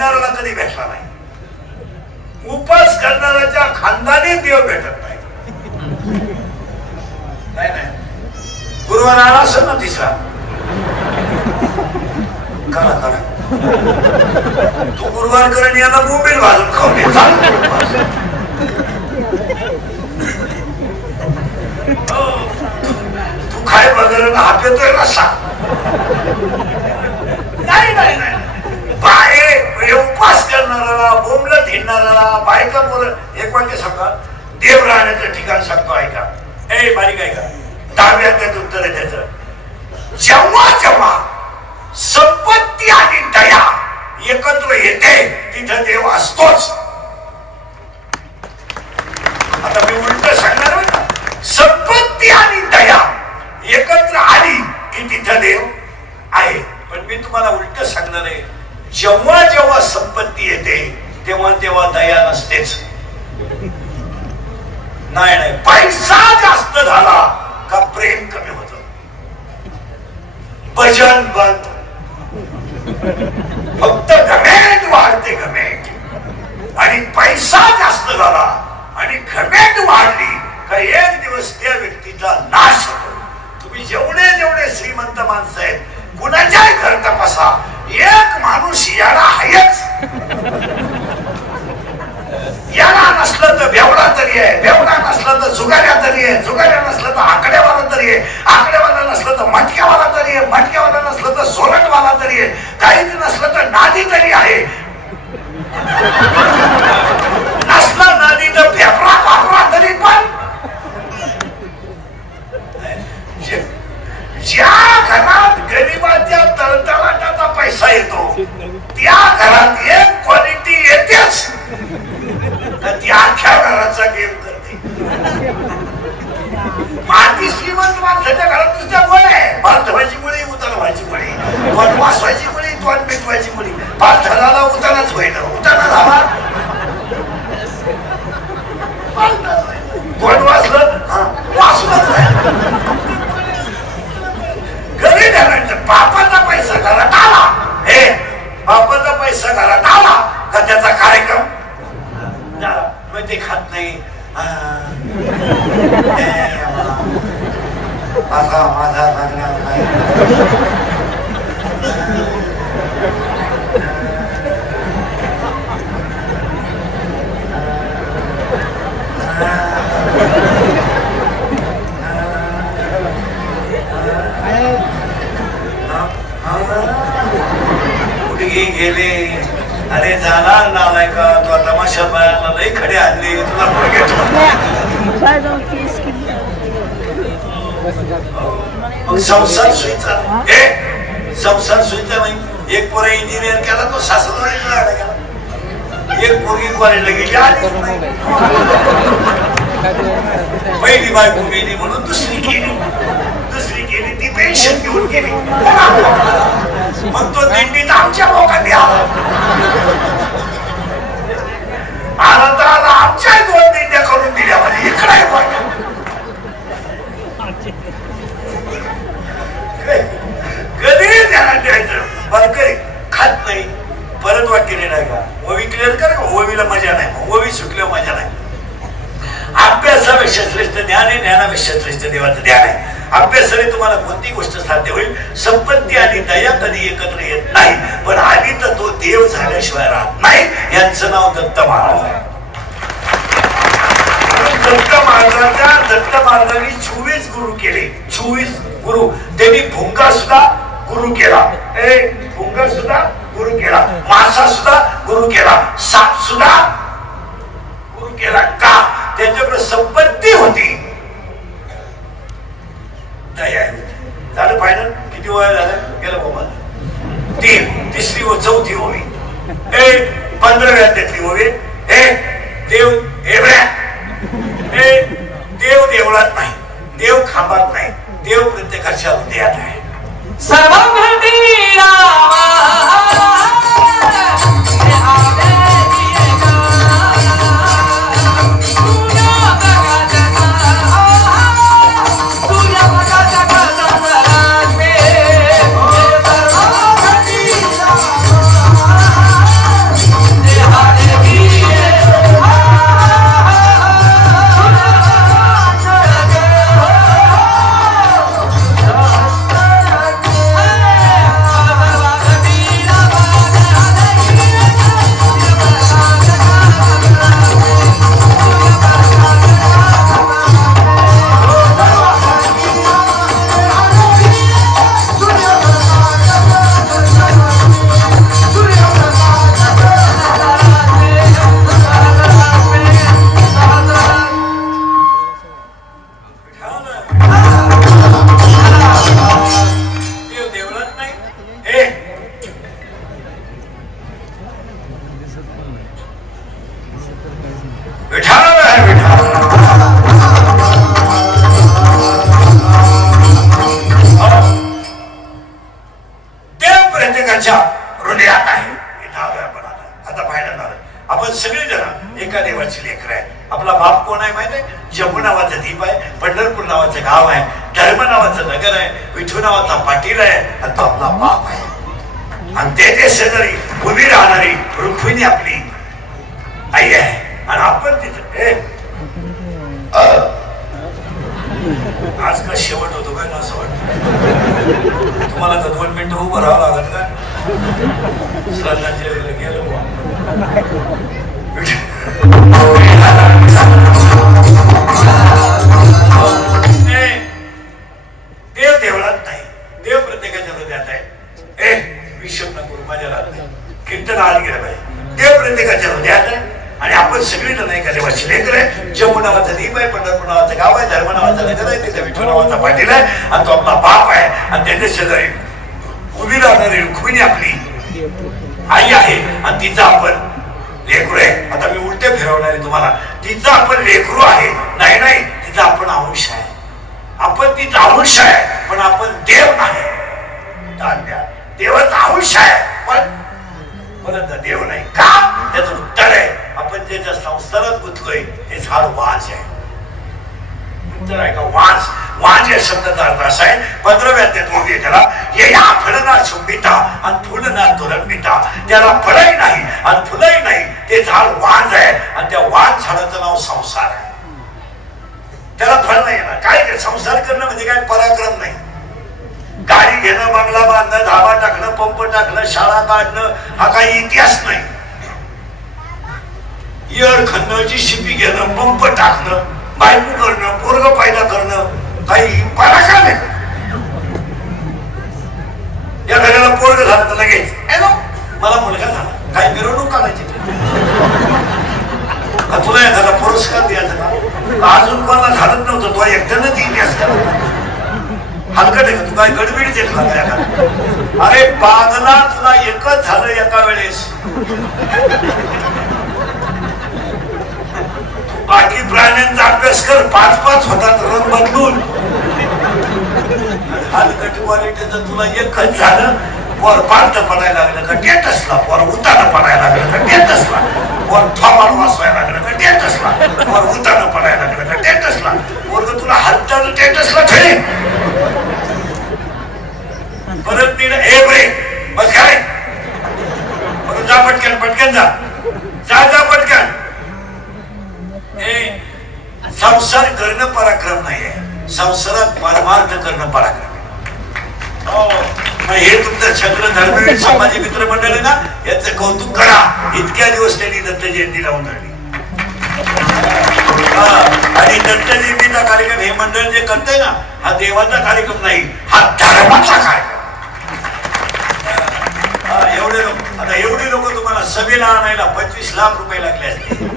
धिंडणाऱ्याला कधी भेटला नाही. उपास करणाऱ्याच्या खानदानी देव भेटत नाही. गुरुवार आला असेल ना तिसरा, करा करा तू गुरुवार करण याला मोबाईल वाजून खाऊ दे. तू खाय वगैरे हात येतोय कसा? नाही नाही नाही. बाहेर उपास करणाऱ्याला, बोंबलत हिंडणाऱ्याला, बायका बोलत एक वाक्य सांगा, देव राहण्याचं ठिकाण सांगतो ऐका. ए बारीक ऐका, 10व्या त्यात उत्तर आहे त्याचं. जेव्हा जेव्हा संपत्ती आणि दया एकत्र येते तिथं देव असतोच. आता मी उलट सांगणार ना, संपत्ती आणि दया एकत्र आली की तिथं देव आहे. पण मी तुम्हाला उलट सांगणार आहे, जेव्हा जेव्हा संपत्ती येते तेव्हा तेव्हा दया नसतेच. नाही नाही, पैसा जास्त झाला का प्रेम कमी होत, भजन बंद, फक्त घमेंड वाढते घमेंड. आणि पैसा जास्त झाला आणि घमेंड वाढली का एक दिवस त्या व्यक्तीचा नाश होतो. तुम्ही जेवढे जेवढे श्रीमंत माणसं आहेत कुणाच्याही घर तपासा, एक माणूस याला आहेच. याला नसलं तर बेवडा तरी आहे, बेवडा नसलं तर जुगाऱ्या तरी आहे, जुगाऱ्या नसलं तर आकड्यावाला तरी आहे, आकड्यावाला नसलं तर मटक्यावाला तरी आहे, मटक्यावाला नसलं तर सोरटवाला तरी आहे, काहीच नसलं तर नादी तरी आहे. नसलं नादी तर फेफडा भाकरा तरी पण. ज्या घरात गरिबाच्या तळतळाटाचा पैसा येतो त्या घरात एक क्वालिटी येतेच, ती अख्ख्या घराचा गेम करते. माती श्रीमंत माणसाच्या घरात नुसत्या मुळे आहे, भात धुवायची मुळी, उतार व्हायची मुळी, पण वाचवायची मुळी, तोंड पेटवायची मुळी. भात धराला उतारच होईल, उतारा झाला तोंड वाचलं वाचलंच नाही. गरीब घरांचा बापाचा पैसा घरात आला, हे बापाचा पैसा घरात आला का त्याचा कार्यक्रम मग ते खात नाही. माझा कुठे गेले? अरे जाणार नालाय का तू? तमाशा बाळाला लई खडे आणले तुला मग संसार सुईचा संसार सुईचा नाही. एक पोरा इंजिनियर केला तो सासरवाडीला गेला, एक पोरगी कॉलेजला गेली आलीच नाही. पहिली बायको गेली म्हणून दुसरी केली, दुसरी केली ती पेन्शन घेऊन गेली. मग तो दिंडीत आमच्या लोकांनी आला, आनंदाला आमच्या 2 दिंड्या करून दिल्या. म्हणजे इकडे कधी ध्यानात द्यायचं. बरकरी खात नाही, परत वाटते नाही का ओवी क्लिअर कर का? ओवीला मजा नाही, ओवी सुटल्यावर मजा नाही. अभ्यासापेक्षा श्रेष्ठ ज्ञान आहे, ज्ञानापेक्षा श्रेष्ठ देवाचं ध्यान आहे. अभ्यासाने तुम्हाला कोणती गोष्ट साध्य होईल. संपत्ती आणि दया कधी एकत्र येत नाही, पण आधी तर तो देव झाल्याशिवाय राहत नाही. यांचं नाव दत्त महाराज आहे. दत्त महाराजांनी 24 गुरु केले, 24 गुरु. त्यांनी भुंगा सुद्धा गुरु केला, भुंगा सुद्धा गुरु केला, मासा सुद्धा गुरु केला, साप सुद्धा गुरु केला. का? त्यांच्याकडे संपत्ती होती, दया होती. झालं फायनल. किती वय झालं? गेलं बाबा 3, तिसरी व चौथी ओवी, 15व्या त्यातली ओवी. देव देव देवळात नाही, देव खांबात नाही, देव प्रत्येकाच्या हृदयात आहे. हृदयात आहे. इथं आलोय आपण आता पाहायला झालं. आपण सगळेजण एका देवाची लेकर आहे. आपला बाप कोण आहे माहित आहे? जम्मू नावाचा द्वीप आहे, पंढरपूर नावाचं गाव आहे, धर्म नावाचं नगर आहे, विठू नावाचा पाटील आहे, आणि तो आपला बाप आहे. आणि त्याच्या शेजारी उभी राहणारी रुक्मिणी आपली आई आहे. आणि आपण तिथं आज का शेवट होतो काय ना असं वाटतं तुम्हाला? तर 2 मिनिटं उभं राहावं लागत का? श्रद्धांजलीला गेलो देव देवळात नाही, देव प्रत्येकाच्या हृदयात आहे. विषम ना करू माझ्या राहत कीर्तन आज गेलं पाहिजे. देव प्रत्येकाच्या हृदयात आहे. आणि आपण सगळीजण एका देवाची लेकर आहे. जम्मू नावाचा द्वीप आहे, पंढरपूर नावाचं गाव आहे, धर्म नावाचा नगर आहे, तिथे विठू नावाचा पाटील आहे, आणि तो आपला बाप आहे. आणि त्याच्या शेजारी उभी राहणारी रुक्मिणी आपली आई आहे. आणि तिचा आपण लेकरू आहे. आता मी उलटे फिरवणार आहे तुम्हाला. तिचा आपण लेकरू आहे नाही, नाही, तिचा आपण अंश आहे. आपण तिचा अंश आहे, पण आपण देव नाही. देवाचा अंश आहे, पण परत देव नाही का? त्याचं उत्तर आहे आपण ज्याच्या संस्कारात गुंतलोय ते झाड वाज आहे. उत्तर आहे का? वाज. वाज या शब्दाचा अर्थ असा आहे, 15व्या अध्यायात त्याला या फळना शुंभिता आणि फुलना तुरंबिता. त्याला फळही नाही आणि फुलही नाही, ते झाड वाज आहे. आणि त्या वाज झाडाचं नाव संसार आहे. त्याला फळ नाही येणार. काय संसार करणं म्हणजे काय? पराक्रम नाही. गाडी घेणं, बंगला बांधणं, धाबा टाकणं, पंप टाकणं, शाळा काढणं हा काही इतिहास नाही. इयर खणणं, JCB घेणं, पंप टाकणं, बायको करणं, पोरग पैदा करणं काही पराक्रम आहे. या घराला पोरग झालं तर लगेच मला मुलगा झाला, काही मिरवणूक काढायची का? तुला एखादा पुरस्कार द्यायचा का? अजून कोणाला झालंच नव्हतं, तो एकट्यानंच इतिहास करा. हलकट आहे का तू? काय गडबडीच येत का? अरे पागला, तुला एकच झालं एका वेळेस. बाकी प्राण्यांचा अभ्यास कर, 5-5 होतात रंग बदलून. हलकट क्वालिटीचं तुला एकच झालं. वर पार्ट पडायला लागलं का टेटसला, वर उताना पडायला लागलं का टेटसला, वर थोबाड वाचवायला लागलं का टेटसला, वर उताना पडायला लागलं का टेटसला. वर तुला हलताना टेटसला ठेवी परत तिने हे ब्रेक बस काय परत जा, पटकन पटकन जा, जा जा पटकन. संसार करणं पराक्रम नाहीये, संसारात परमार्थ करणं पराक्रम आहे. हे तुमचं छत्र धर्मवीर सामाजिक मित्र मंडळ आहे ना, याचं कौतुक करा. इतक्या दिवस त्यांनी दत्त जयंती लावून धरली. आणि दत्त जयंतीचा कार्यक्रम हे मंडळ जे करतंय ना, हा देवाचा कार्यक्रम नाही, हा धर्माचा कार्यक्रम. एवढे लोक, आता एवढे लोक तुम्हाला सभेला आणायला 25 लाख रुपये लागले असते.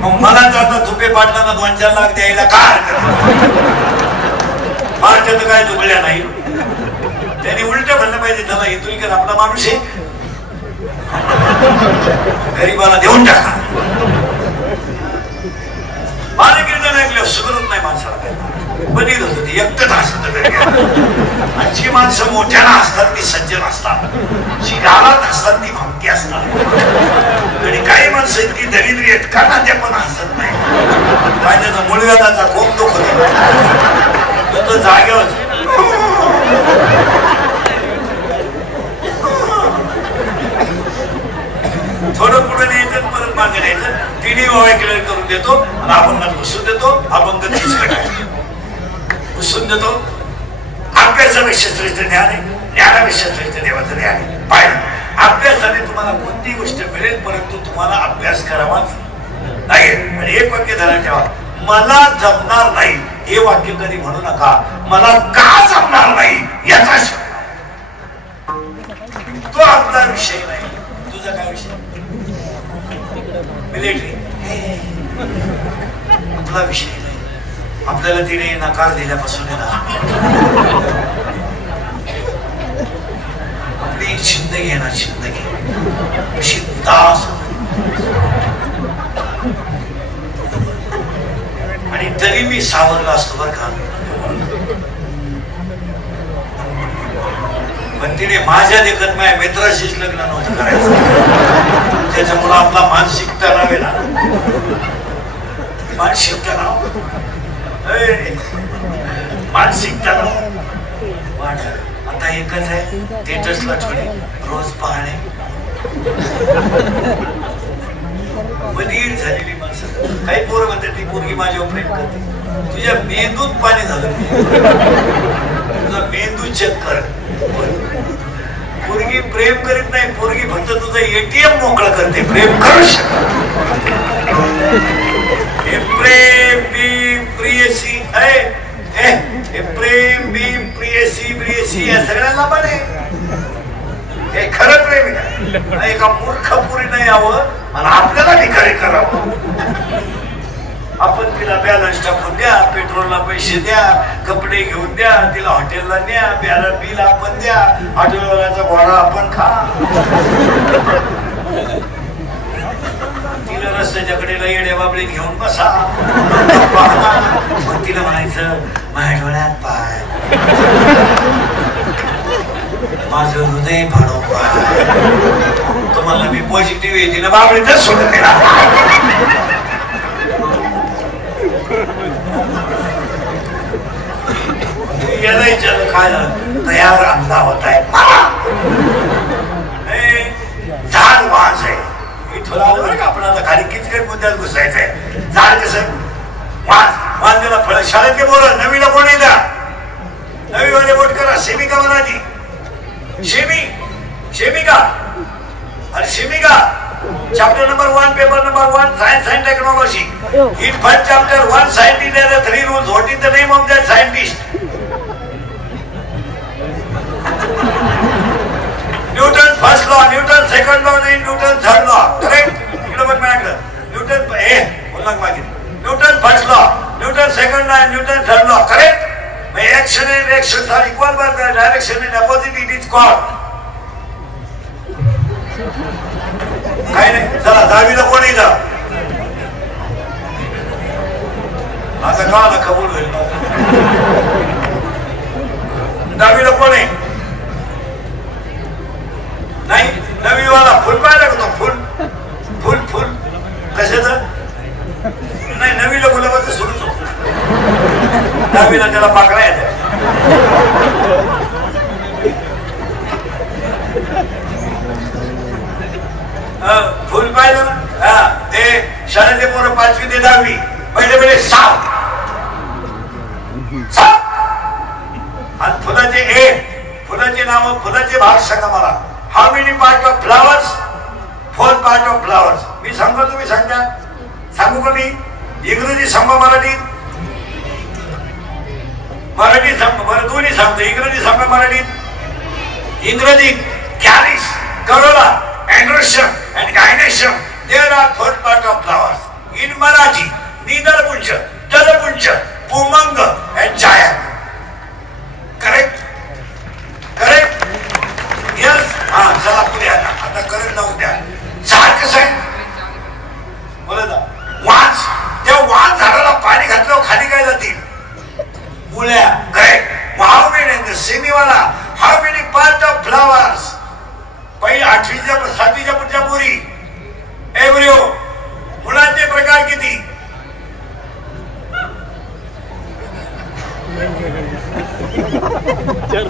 मग मला आता तुपे पाटलांना 2-4 लाख द्यायला का हरकत? महाराष्ट्रात काय चुकल्या नाही. त्यांनी उलट म्हणलं पाहिजे, त्याला हेतुलकर आपला माणूस आहे, गरीबाला देऊन टाका. माझं कीर्तन ऐकल्यावर सुधरत नाही माणसाला. बनीत होत ते एकटंच हसत. जी माणसं मोठ्याला असतात ती सज्जन असतात, जी गावात असतात ती भक्ती असतात. आणि काही माणसं इतकी दरिद्री आहेत का ना, त्या पण हसत नाही. काय त्याचा मुळव्याधाचा खूप दुःख होतो जागेवर. थोडं पुढे न्यायचं, परत मागे न्यायचं. तिन्ही वाय क्लिअर करून देतो आणि आपण घुसून देतो. आपण घुसून देतो. अभ्यासापेक्षा श्रेष्ठ ज्ञान आहे, ज्ञानापेक्षा श्रेष्ठ देवाचं ज्ञान आहे. पाहिजे अभ्यासाने तुम्हाला कोणती गोष्ट मिळेल, परंतु तुम्हाला अभ्यास करावाच नाही. आणि एक वाक्य धरा ठेवा, मला जमणार नाही हे वाक्य कधी म्हणू नका. मला का जमणार नाही याचा शब्द, तो आपला विषय नाही. तुझा काय विषय? मिलिटरी आपला विषय नाही. आपल्याला तिने नकार दिल्यापासून आपली जिंदगी आहे ना, जिंदगी अशी तास. आणि तरी मी सावरला असतो बर का. पण तिने माझ्या देखत माझ्या मित्राशीच लग्न नव्हतं करायचं. त्याच्यामुळं आपला मानसिकता नावे ना, मानसिकता नाव मानसिकता नाव आता एकच आहे, स्टेटसला ठेवणे, रोज पाहणे. बधीर झालेली माणसं. काही पोरं म्हणतात ती पोरगी माझ्यावर प्रेम करते. तुझ्या मेंदूत पाणी झालं, तुझा मेंदू चेक कर. पोरगी प्रेम करीत नाही, पोरगी फक्त तुझं एटीएम मोकळं करते, प्रेम करू शकत. प्रेम बी प्रियसी आहे, प्रेम बी प्रियसी प्रियसी या सगळ्यांना पण आहे. हे खरं प्रेम आहे. एका मूर्ख पुरीने यावं आणि आपल्याला ठिकाणी करावं. आपण तिला बॅलन्स टाकून द्या, पेट्रोलला पैसे द्या, कपडे घेऊन द्या, तिला हॉटेलला न्या, बिल आपण द्या, हॉटेलवाल्याचा घोडा आपण खा. तिला रस्त्याच्या कडेला येड्या बाबळीत घेऊन बसा. मग तिला म्हणायचं माझ्या डोळ्यात पाय, माझं हृदय फाडो पाय. तुम्हाला मी पॉझिटिव्ह आहे, तिला बाबळीतच सोडून दिला. काय तयार अंधा होत आहे. झाड वास आहे. इथं आलं बरं का आपण आता खाली किचकट मुद्द्यात घुसायचंय. झाड कसं वास, वांद्याला फळ. शाळेतले बोल नवीला कोण येतात, नवीवाले बोट करा. सेमिका म्हणाली, शेमिका अरे शेमिका. Chapter number 1, paper number 1, science and technology. In first chapter, one scientist has 3 rules. What is the name of that scientist? Newton's first law, Newton's second law, and Newton's third law. Correct? इकडे बघ माझ्याकडे. Newton बोलला मागे. Newton's first law, Newton's second law, and Newton's third law. Correct? My action and reaction are equal, but the direction and opposite it is called. काय नाही. चला 10वीला कोण येतं आता कळालं, कबूल होईल. 10वीला कोण आहे? नाही. 9वीवाला फुल पाहिला का तो? फुल फुल फुल कशाच नाही. 9वीला गुलाबाचं सुरूच होत, 10वीला त्याला पाकळा येत. फुल पाहिलं ना. ते शाळेतले पोरं 5वी ते 10वी पहिले साप आणि फुलाचे नाव, फुलाचे भाग सांगा मला. How many part of flowers? 4 part of flowers. मी सांगतो, तुम्ही सांगता. सांगू का मी? इंग्रजी सांगा, मराठीत सांग. बरं दोन्ही सांगतो. इंग्रजी सांगा, मराठीत. इंग्रजीत calyx, corolla, androecium and gynoecium. There are 4 part of flowers. In Marathi, Nidalpunja, Jalapunja, Pumanga and Jaya. Correct? Correct? Yes? चला पुढे आता करत नाव द्या. झाड कसं आहे? बोला ना. वांस. त्या वांस झाडाला पाणी घातलं खाली काय जातील? मुळ्या. करेक्ट. हाऊ मेनी सेमीवाला, how many part of flowers? पहिली 8वीच्या 7वीच्या पुढच्या पोरी एव्हरिओ. फुलांचे प्रकार किती?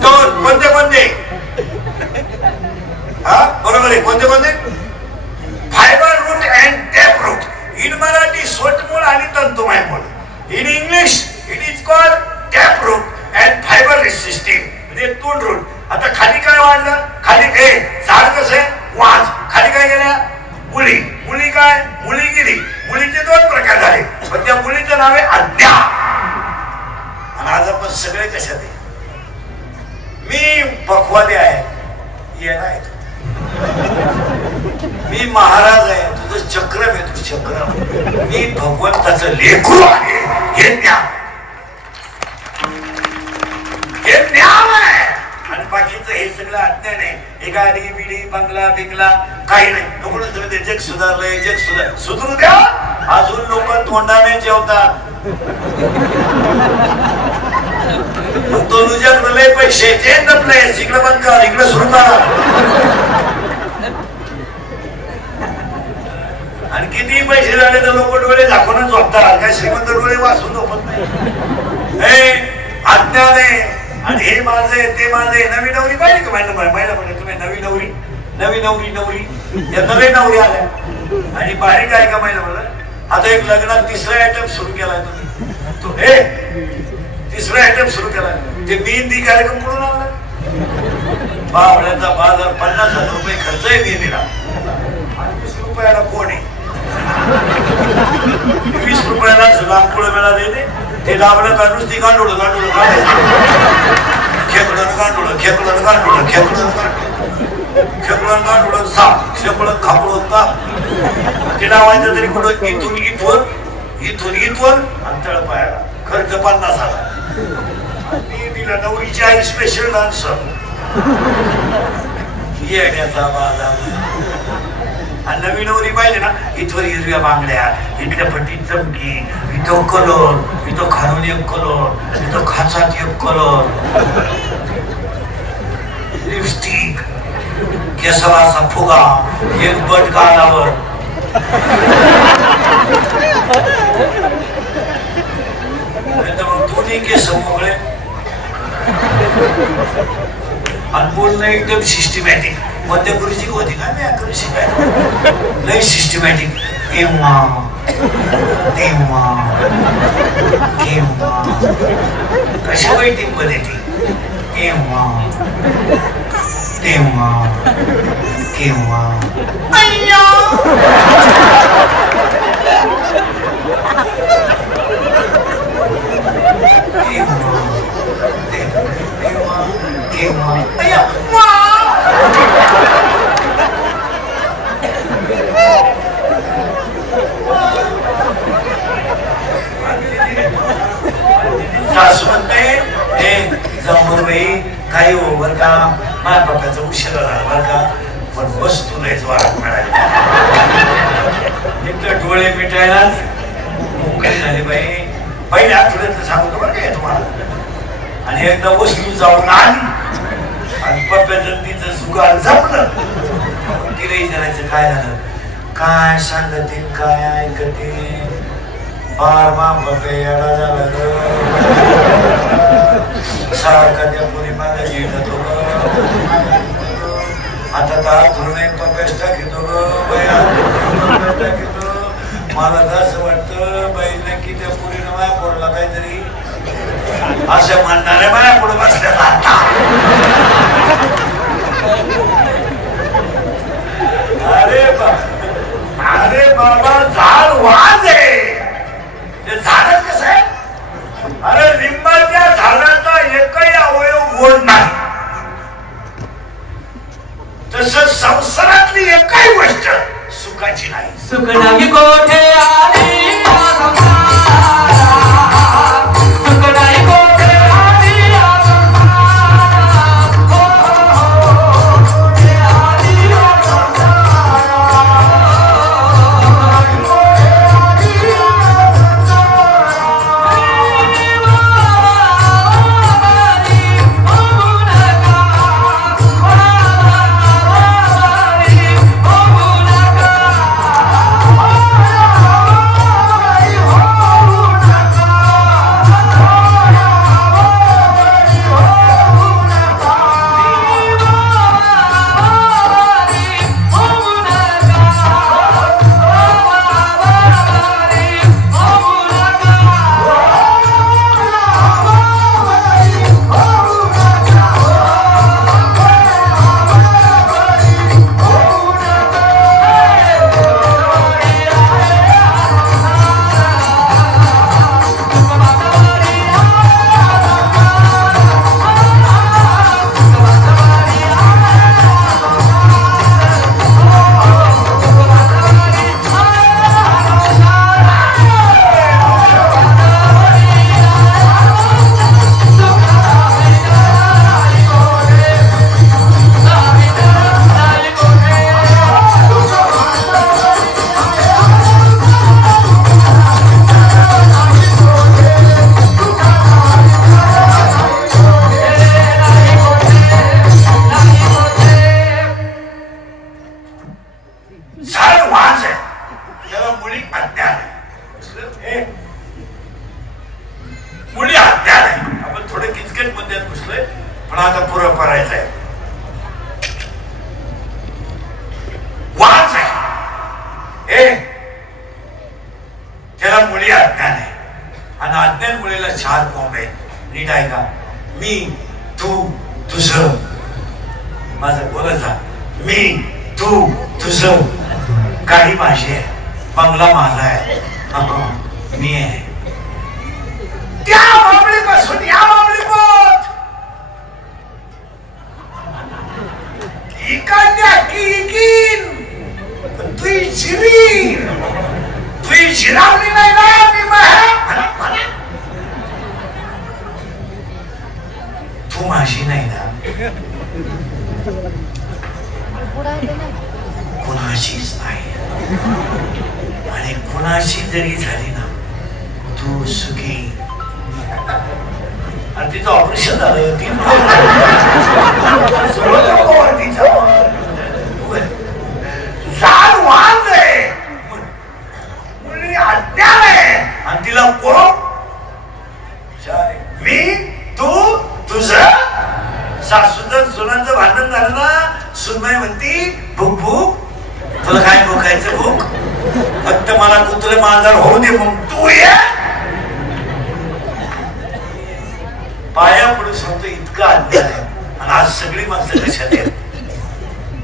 दोन. कोणते कोणते? बरोबर आहे. कोणते कोणते? Fibre root and tap root. In Marathi सोटमूळ आणि तंतुमय मूळ. In English it is called tap root and fibre system. म्हणजे तोंड रूट. आता खाली काय वाढलं? खाली झाड कसं आहे? वांस. खाली काय गेल्या? मुली. मुली काय? मुली गेली. मुलीचे 2 प्रकार झाले, पण त्या मुलीचं नाव आहे अद्या. आणि आज आपण सगळे कशात आहे? मी पखवादी आहे, येणार. मी महाराज आहे, तुझं चक्रम आहे, तू चक्रम. मी भगवंताचं लेकरू आहे. हे ज्ञान आहे. आणि बाकीचं हे सगळं अज्ञान आहे. हे गाडी बिडी बंगला बिंगला काही नाही. नको ते जग सुधारलंय, जग सुधरू द्या. अजून लोक तोंडाने जेवतात. तो तुझ्याकडे लय पैसे, चेंज द प्लेस. इकडे बंद कर, इकडे होत नाही. अज्ञान आहे आणि हे माझे ते माझे. नवी नवरी पाहिजे का महिला म्हणजे तुम्ही नवी नवरी या नवे नवरी आल्या आणि बारीक आहे का महिला म्हणलं. आता एक लग्नात तिसरा आयटम सुरू केलाय तुम्ही. तो तिसरा आयटम सुरू केलाय. ते मेहंदी कार्यक्रम कुठून आणला. बावळ्याचा बाजार 50,000 रुपये खर्च आहे मेहंदीला. 20 रुपयाला कोण आहे. 20 रुपयाला लांबकुळ मेळा देते. ते लांबलं काढून ती गांडूळ खेकडं गांडूळ साप खेकडं खापडं का ते लावायचं तरी कुठं इथून आणि तळपायाला खर्च 50,000. मी दिला नवरीची आई स्पेशल डान्सर येण्याचा बाजार. आणि नवी नवरी पाहिजे ना इथवर हिरव्या बांगड्या इथल्या पट्टी चमकी इथं कलर इथं खालून एक कलर इथं खाचात एक कलर लिपस्टिक केसाला असा फुगा एक बट गालावर दोन्ही केस मोकळे आणि बोलणं एकदम सिस्टमॅटिक. मध्यपुरीची होती का मी अकरा शिकायला लई सिस्टमॅटिक. केव्हा तेव्हा केव्हा कशा वेटिंग मध्ये ती केव्हा तेव्हा केव्हा काही हो बर का माझ्या पप्पाचा उशीर झाला बर का पण वस्तू लयच वारात मिळाली. एक तर डोळे मिटायलाच मोकळी झाली बाई. पहिल्या आठवड्यात सांगतो बरं काय तुम्हाला. आणि एकदा वस्तू जाऊन आली आणि पप्प्याचं तिचं जुगार जमलं. तिला विचारायचं काय झालं काय सांगते काय ऐकते. बार मा पप्पे येडा झाला सारखा त्या पुरी मला येत होतो. आता का धरून पप्प्याच टाकीतो टाकीतो. मला तर असं वाटतं बाई नक्की त्या पुरीनं माया पोडला काहीतरी असं म्हणणारे माया पुढे बसल्यात. आता अरे बाबा झाड वाज आहे. ते झाड कसं आहे. अरे लिंबाच्या झाडाचा एकही अवयव गोड नाही. तसं संसारातली एकही गोष्ट सुखाची नाही. सुख नाही कोठे आली मी तू तुझं माझं बोलायचा मी तू तुझं गाडी माझी आहे बंगला माझा आहे मी आहे त्या बाबळीपासून या बाबळीपोत इकडल्या की तुझी जिरावली नाही ना मी तू माझी नाही ना कुणाशीच नाही आणि कुणाशी जरी झाली ना तू सुखी आणि तिचं ऑपरेशन झालं झाड वाहन आहे मुली अज्ञान आहे आणि तिला कोण मी तू तुझं सासूचं सुनांचं भांडण झालं ना सुनबाई म्हणती भूक भूक तुला काय भूकायचं भूक फक्त मला कुत्रे मांजर होऊ दे मग तू ये पाया पडून सांगतो इतका अज्ञान आहे आणि आज सगळी माणसं कशात आहेत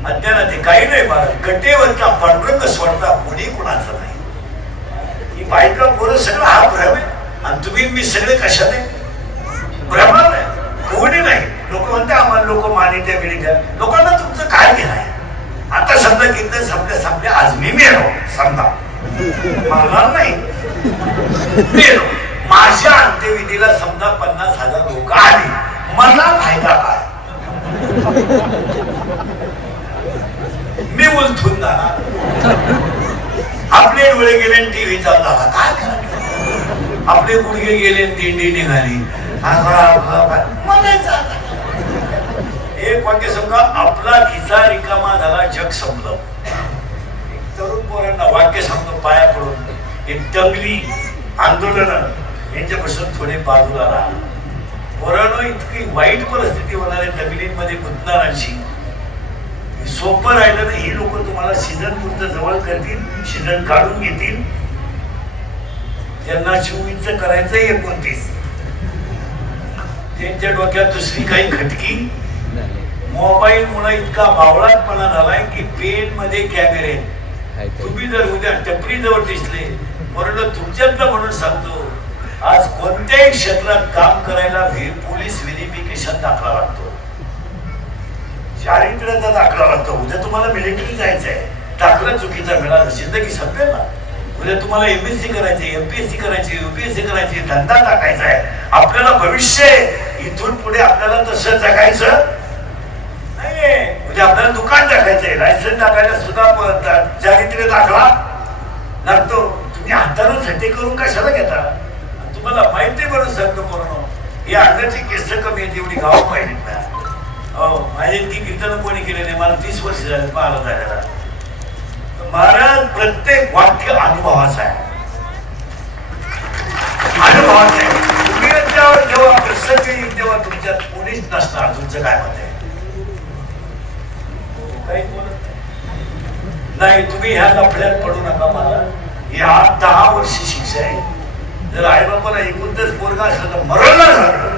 अज्ञानात काही नाही मला कटेवरचा पांडुरंग सोडता कोणी कुणाचं नाही ही बायका पोरं सगळं हा भ्रम आहे आणि तुम्ही मी सगळे कशात आहे भ्रमात आहे कोणी नाही लोक म्हणते आम्हाला लोक मानित्या बिनित्या लोकांना तुमचं काय घेणं आहे आता समजा कीर्तन संपल्या आज मी मेलो समजा मला नाही मेलो माझ्या अंत्यविधीला समजा 50,000 लोक आली मला फायदा काय मी उलथून जाणार आपले डोळे गेले टीव्ही चालला काय करायचं आपले गुडघे गेले दिंडी निघाली एक वाक्य समजा आपला खिसा रिकामा झाला जग संपलं तरुण पोरांना वाक्य सांगतो पाया पडून एक दंगली आंदोलन यांच्यापासून थोडे बाजूला राहा पोरांनो इतकी वाईट परिस्थिती होणार आहे दंगलींमध्ये गुंतणाऱ्यांची सोपं राहिलं नाही ही लोक तुम्हाला सीझन पुरतं जवळ करतील सीझन काढून घेतील त्यांना शिवचं करायचंय 29 त्यांच्या डोक्यात दुसरी काही खटकी मोबाईल मुळे इतका बावळाटपणा झालाय की पेन मध्ये कॅमेरे तुम्ही जर उद्या टपरी जवळ दिसले म्हणून तुमच्यातलं म्हणून सांगतो आज कोणत्याही क्षेत्रात काम करायला पोलीस व्हेरिफिकेशन दाखला लागतो चारित्र्याचा दाखला लागतो उद्या तुम्हाला मिलिटरी जायचंय दाखला चुकीचा मिळाला जिंदगी संपेल ना उद्या तुम्हाला एमएससी करायची एमपीएससी करायची युपीएससी करायची धंदा टाकायचा आहे आपल्याला भविष्य इथून पुढे आपल्याला तसं जगायचं नाहीये उद्या आपल्याला दुकान टाकायचंय लायसन्स टाकायला सुद्धा चारित्र्य दाखला लागतो तुम्ही हातानं झटे करून कशाला घेता तुम्हाला माहिती म्हणून सांगतो पूर्ण ही अंगाची केस कमी येते एवढी गाव पाहिजे ना हो माझे ती कीर्तन कोणी केले नाही मला 30 वर्ष झाले महाराज झालेला महाराज प्रत्येक वाक्य अनुभवाचा आहे अनुभवाचा आहे तुम्ही जेव्हा प्रसंग येईल तेव्हा तुमच्यात कोणीच नसणार तुमचं काय मत आहे काही बोलत नाही तुम्ही ह्या लफड्यात पडू नका मला या 10 वर्ष शिक्षा आहे जर आई बापाला एकूणच पोरगा असलं तर मरण झालं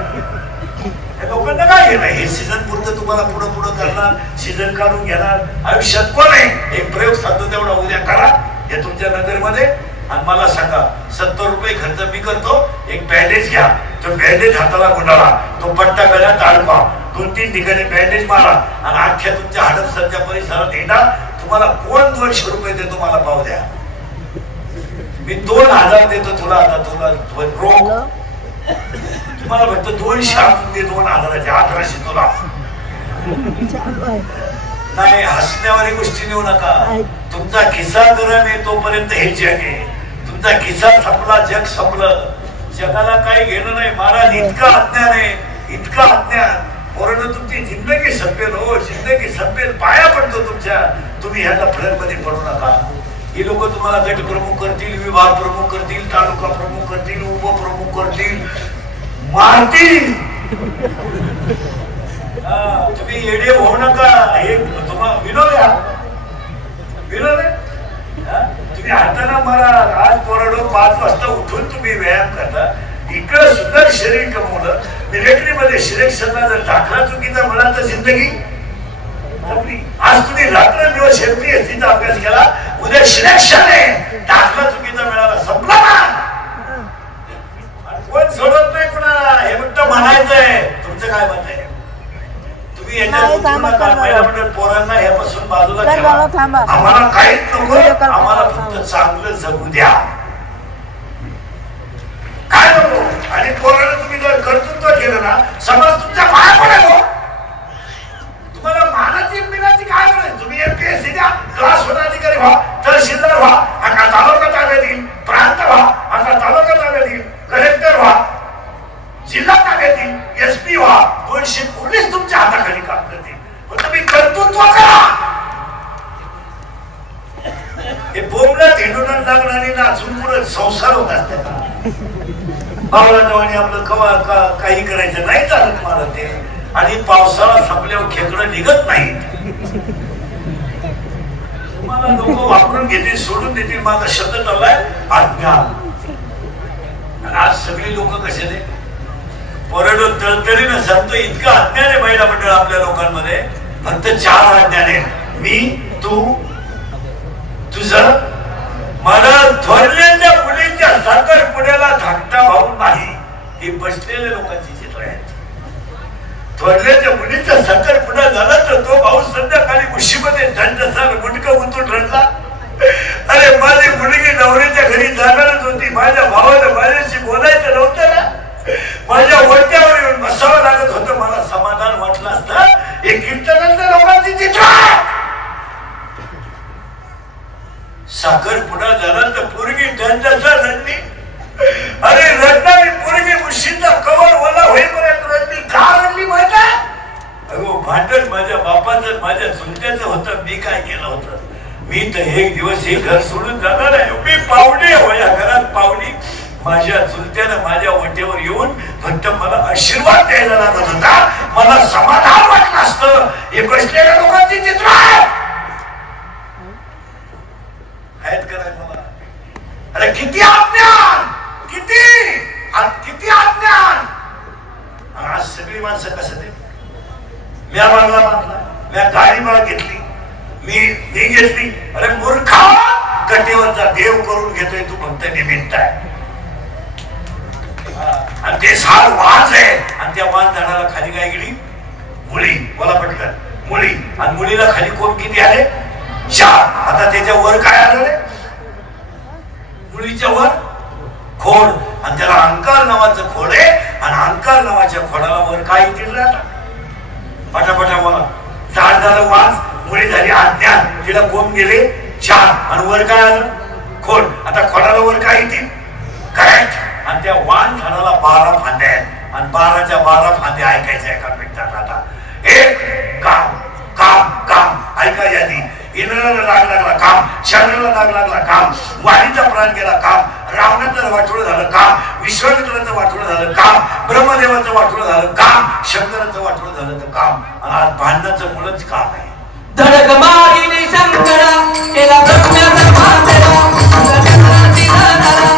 लोकांना काय घेणार हे सीझन पुरतं तुम्हाला पुढं पुढं करणार सीझन काढून घेणार आयुष्यात कोण आहे एक प्रयोग सांगतो तेवढा उद्या करा हे तुमच्या नगरमध्ये आणि मला सांगा 70 रुपये खर्च मी करतो एक बँडेज घ्या तो बँडेज हाताला गुंडाळा तो पट्टा गळ्यात अडवा 2-3 ठिकाणी बँडेज मारा आणि अख्ख्या तुमच्या हडपसरच्या परिसरात येणार तुम्हाला कोण 200 रुपये देतो मला पाव द्या मी 2000 देतो तुला आता तुला रोग तुम्हाला फक्त 200 आपण दे 2000चे 1800 तुला नाही हसण्यावारी गोष्टी नेऊ नका तुमचा खिसा गरम आहे तोपर्यंत हे जग आहे तुमचा खिसा संपला जग संपलं जगाला काही घेणं नाही महाराज इतका अज्ञान आहे इतका अज्ञान पोरांनो तुमची जिंदगी संपेल हो जिंदगी संपेल पाया पडतो तुमच्या तुम्ही ह्या लफड्यांमध्ये पडू नका ही लोक तुम्हाला गट प्रमुख करतील विभाग प्रमुख करतील तालुका प्रमुख करतील उपप्रमुख करतील मारतील तुम्ही येडे होऊ नका हे तुम्हाला विनोद आहे तुम्ही हाताना मला आज पोराडो 5 वाजता उठून तुम्ही व्यायाम करता इकडं सुद्धा शरीर कमवलं. मिलिटरीमध्ये सिलेक्शनला जर दाखला चुकीचा मिळाला तर जिंदगी आज तुम्ही रात्र दिवस एमपीएससीचा अभ्यास केला, उद्या सिलेक्शन आहे, दाखला चुकीचा मिळाला, संपला ना. कोण सोडत नाही कुणाला, हे फक्त म्हणायचंय. तुमचं काय मत आहे? तुम्ही याच्या पोरांना यापासून बाजूला ठेवा. आम्हाला काहीच नको, आम्हाला फक्त चांगलं जगू द्या, काय नको. आणि पोरांना तुम्ही जर कर्तृत्व केलं ना, समाज तुमच्या पाया पडेल. तुम्हाला मानाची मिळाची काय करायचं? तुम्ही एमपीएससी द्या, क्लास वन अधिकारी व्हा, तहसीलदार व्हा, आता तालुका ताब्यात येईल, प्रांत व्हा, आता तालुका ताब्यात येईल, कलेक्टर व्हा, जिल्हा ताब्यात येईल, एसपी व्हा, 200 पोलीस तुमच्या हाताखाली काम करतील. पण तुम्ही कर्तृत्व करा. हे बोमला हिंडून लागणारी नाचून पुढे संसार होत असते का? बावळाजवानी आपलं कवा काही करायचं नाही चालत मला ते. आणि पावसाळा संपल्यावर खेकडं निघत नाही. तुम्हाला लोक वापरून घेतील, सोडून देतील. माझा शब्द चाललाय अज्ञान. आज सगळी लोक कशाने परडो तळतळीनं सांगतो, इतकं अज्ञान आहे महिला मंडळ आपल्या लोकांमध्ये. फक्त 4 अज्ञान आहे, मी, तू, तुझं. मला थोरल्याच्या मुलीच्या साखरपुड्याला धाकटा भाऊ नाही. हे बसलेल्या लोकांची चित्र आहेत. थोरल्याच्या मुलीचा साखरपुडा झाला तर तो भाऊ संध्याकाळी उशीमध्ये दंडसार गुटकं उतरून रडला. अरे माझी मुलगी नवऱ्याच्या घरी जाणारच होती, माझ्या भावाला माझ्याशी बोलायचं नव्हतं ना, माझ्या वट्यावर येऊन बसावं लागत होतं, मला समाधान वाटलं असतं. हे कीर्तनांच्या लोकांची चित्र. साखरपुडा झाला तर पोरगी दंडसार रडली. अरे रडणारी पोरगी उशीचा कवर ओला होईपर्यंत रडली. का रडली माहिती आहे? अगो भांडण माझ्या बापाचं माझ्या चुलत्याचं होतं. मी काय केलं होतं? मी तर एक दिवस हे घर सोडून जाणार आहे. मी पाहुणे हो या घरात, पाहुणी. माझ्या चुलत्यानं माझ्या वाटेवर येऊन फक्त मला आशीर्वाद द्यायला लागत होता, मला समाधान वाटलं असतं. हे बसलेल्या लोकांची चित्र आहेत करायला मला. अरे किती अज्ञान, किती अज्ञान. आज सगळी माणसं कसं ते म्या बांगला बांधला, म्या गाडी बाळ घेतली, मी घेतली. अरे मूर्खा, कटेवरचा देव करून घेतोय तू, फक्त निमित्त आहे. आणि ते सार वाज आहे. आणि त्या वाज झाडाला खाली काय गेली? मुळी. मला पटकन मुळी. आणि मुळीला खाली कोण किती आले? 4. आता त्याच्या वर काय आलं? मुळीच्या वर खोड. आणि त्याला अंकार नावाचं खोड आहे. आणि अंकार नावाच्या खोडाला वर काय येतील? आता पटापटा बोला. झाड झालं वाज, मुळी झाली अज्ञान, तिला कोण गेले? 4. आणि वर काय आलं? खोड. आता खोडाला वर काय येतील? करेक्ट. आणि त्या वाण झाडाला 12 फांद्या आहेत. आणि 12च्या 12 फांद्या ऐकायच्या एका मिनिटात. आता एक काम काम काम ऐका यादी. इंद्राला लाग लागला काम, चंद्राला लाग लागला काम, वाणीचा प्राण गेला काम, रावणाचं वाटोळं झालं काम, विश्वामित्राचं वाटोळं झालं काम, ब्रह्मदेवाचं वाटोळं झालं काम, शंकराचं वाटोळं झालं तर काम. आणि आज भांडणाचं मुळच काम आहे. धडक मागिनी शंकरा केला ब्रह्म्याचा मातेरा, जगताची धारा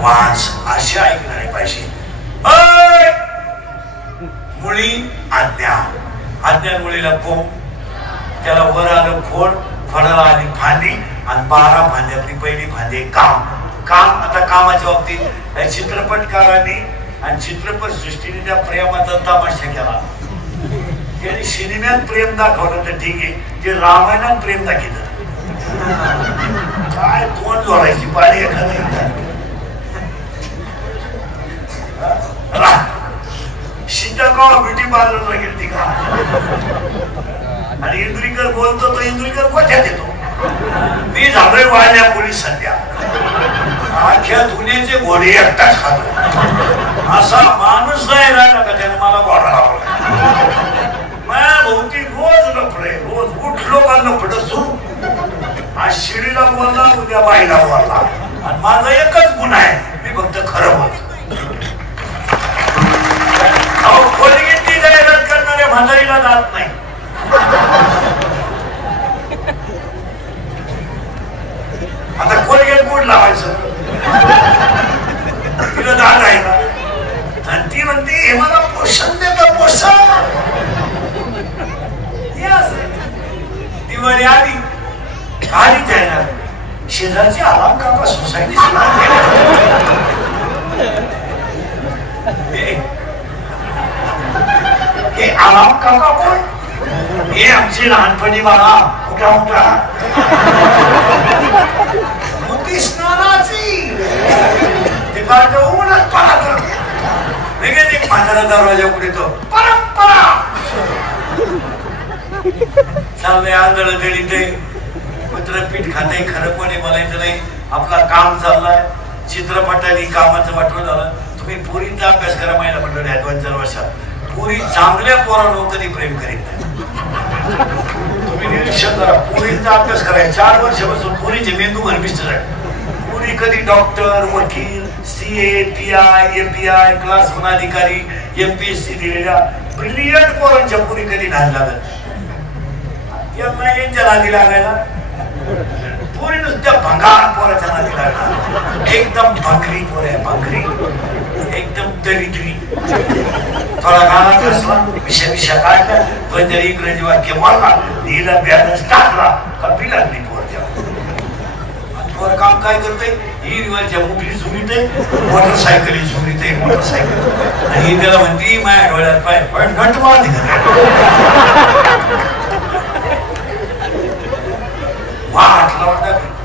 वास असे ऐकणारे पाहिजे. मुळी आज्ञा, आज्ञा मुळीला कोंब, त्याला वर आलं खोड, फळाला आली फांदी आणि 12 फांद्यातली पहिली फांदी काम. काम आता कामाच्या बाबतीत चित्रपटकारांनी आणि चित्रपट सृष्टीने त्या प्रेमाचा तमाशा केला. त्यांनी सिनेमात प्रेम दाखवलं तर ठीक आहे, ते रामायणात प्रेम दाखवलं काय तोंड जोडायची पाळी एखादी. सीता का ब्युटी पार्लरला गेली का आणि इंद्रिकर बोलतो तो इंद्रिकर कोठ्यात येतो. मी झालोय वाढल्या पोलीस सध्या अख्ख्या दुनियेचे घोडे एकटाच खातो असा माणूस नाही राहिला का त्याने मला घोडा लावला. माझ्या भोवती रोज लफडे, रोज उठलो का लफड सुरू. आज शिडीला बोलला, उद्या बाईला बोलला आणि माझा एकच गुण आहे, मी फक्त खरं बोलतो. कोलगेटची जाहिरात करणाऱ्या म्हातारीला जात नाही. आता कोलगेट कोण लावायचं, तिला दाद आहे का? आणि ती म्हणते हे मला पोषण देतं, पोषण. दिवाळी आली आली त्याला शेजारची आराम काका सोसायटी हे आराम काका कोण? हे आमची लहानपणी बाळा मोठा मोठा मोठी स्नानाची ते काढ ऊनच पाहत लगेच एक म्हातारा दरवाजा पुढे तो परंपरा चाललंय आंधळ दळीत पत्र पीठ खाते. खरं पण म्हणायचं नाही, आपला काम चाललाय. चित्रपटाने कामाचं वाटवं झालं. तुम्ही पोरींचा अभ्यास करा. महिला मंडळ आहे 2-4 वर्षात पोरी चांगल्या पोरांवर कधी प्रेम करीत नाही. तुम्ही निरीक्षण करा, पोरींचा अभ्यास करा. 4 वर्षापासून पोरीचे मेंदू भरमिष्ट आहे. पोरी कधी डॉक्टर, वकील, CA, PI, MPI, क्लास 1 अधिकारी, MPSC दिलेल्या ब्रिलियंट पोरांच्या पोरी कधी नाही लागत. त्यांना यांच्या नादी लागायला पोरी नुसत्या भंगार पोराच्या नादी लागला. एकदम भाकरी पोर आहे, भाकरी एकदम दरिद्री. थोडा गाणा असला विषा काढला पण तरी इंग्रजी वाक्य मारला, हिला बॅलन्स टाकला कपी लागली पोरच्या. पोर काम काय करते, ही रिवालच्या मुठली झुमीते, मोटरसायकली झुमीते, मोटरसायकल. आणि त्याला म्हणते माझ्या डोळ्यात पाय पण घंट मारते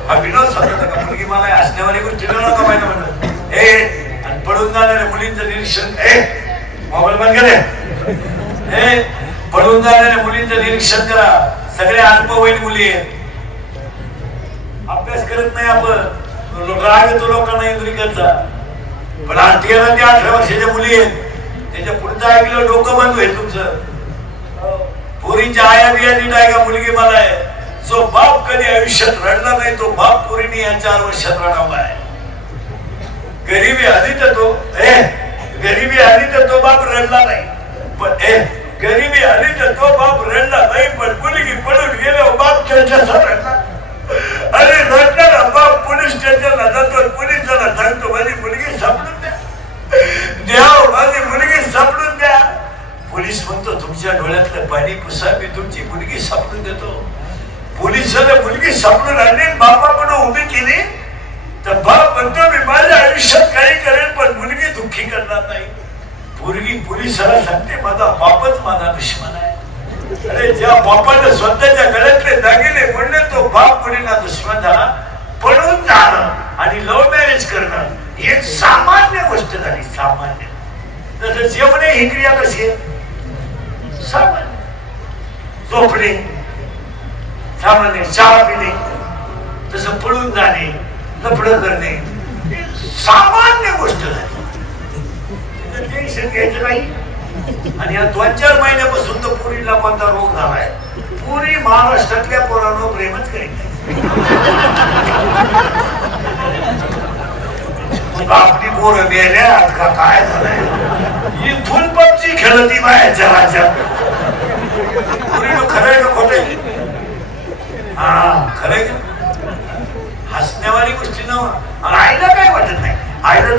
हा विनोद सांगतो का मुलगी मला असल्यावर गोष्टी नका माहिती म्हणत. आणि पडून जाणाऱ्या मुलींचं निरीक्षण, मोबाईल बंद करे. पडून जाणाऱ्या मुलींचं निरीक्षण करा. सगळ्या अल्पवयीन मुली आहेत, अभ्यास करत नाही. आपण राग येतो लोकांना इंद्रिकांचा, पण 13 ते 18 वर्षाच्या मुली आहेत. त्याच्या पुढचं ऐकलं डोकं बंद होईल तुमचं. पोरींच्या आया बिया नीट आहे का? मुलगी मला आहे. जो बाप कधी आयुष्यात रडला नाही तो बाप पोरीने या 4 वर्षात रडावला आहे. गरिबी आली तर गरिबी आली तर तो बाप रडला नाही, पण गरिबी आली तर तो बाप रडला नाही, पण मुलगी पडून गेल्यावर बाप चर्चा रडला. अरे रडणारा बाप पोलीस स्टेशनला जातो, पोलीस त्याला सांगतो माझी मुलगी सापडून द्या, माझी मुलगी सापडून द्या. पोलीस म्हणतो तुमच्या डोळ्यातलं पाणी पुसा, मी तुमची मुलगी सापडून देतो. पोलिसाला मुलगी सापडून आणली, बापाकडे उभी केली तर बाप म्हणतो मी माझ्या आयुष्यात काही करेल पण मुलगी दुःखी करणार नाही. पोरगी पोलिसाला सांगते माझा बापच माझा दुश्मन आहे. अरे ज्या बापाने स्वतःच्या गळ्यातले दागिने म्हणले तो बाप मुलीला दुश्मन झाला. पळून जाणं आणि लव्ह मॅरेज करणं ही एक सामान्य गोष्ट झाली. सामान्य तसं जेवणे ही क्रिया कशी आहे? सामान्य. झोपणे सामान्य, चहा पिणे, तसं पळून जाणे, लफड करणे सामान्य गोष्ट झाली. टेन्शन घ्यायचं नाही. आणि या 2-4 महिन्यापासून तर पुरीला कोणता रोग झालाय. पुरी महाराष्ट्रातल्या पोरांवर प्रेमच करीत नाही. आपली पोरं मेल्यात का काय झालंय? इथून पबजी खेळती बाहेरच्या राज्यात. पुरीनं खरंय का खोटंय? हा खरंय का? हसण्यावारी गोष्टी नव्ह. आईला काय वाटत नाही. आईला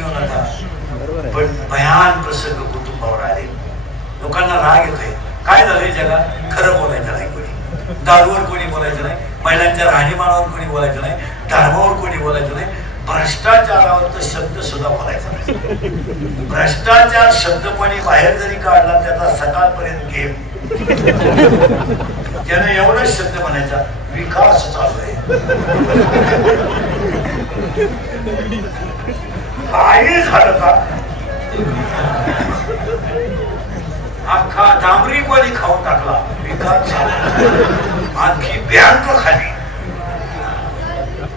घेऊ नका. पण भयान प्रसंग कुटुंबावर आले. लोकांना राग येतोय. काय झालंय जगात? खरं बोलायचं नाही कोणी, दारूवर कोणी बोलायचं नाही, महिलांच्या राहणीमानावर कोणी बोलायचं नाही, धर्मावर कोणी बोलायचं नाही, भ्रष्टाचारावर तर शब्द सुद्धा बोलायचा नाही. भ्रष्टाचार शब्दपणी बाहेर जरी काढला त्याचा सकाळपर्यंत गेम. त्याने एवढाच शब्द म्हणायचा, विकास चालू आहे. काही झालं का? अख्खा डांबरी कोणी खाऊन टाकला, विकास झाला. आणखी बँक खाली,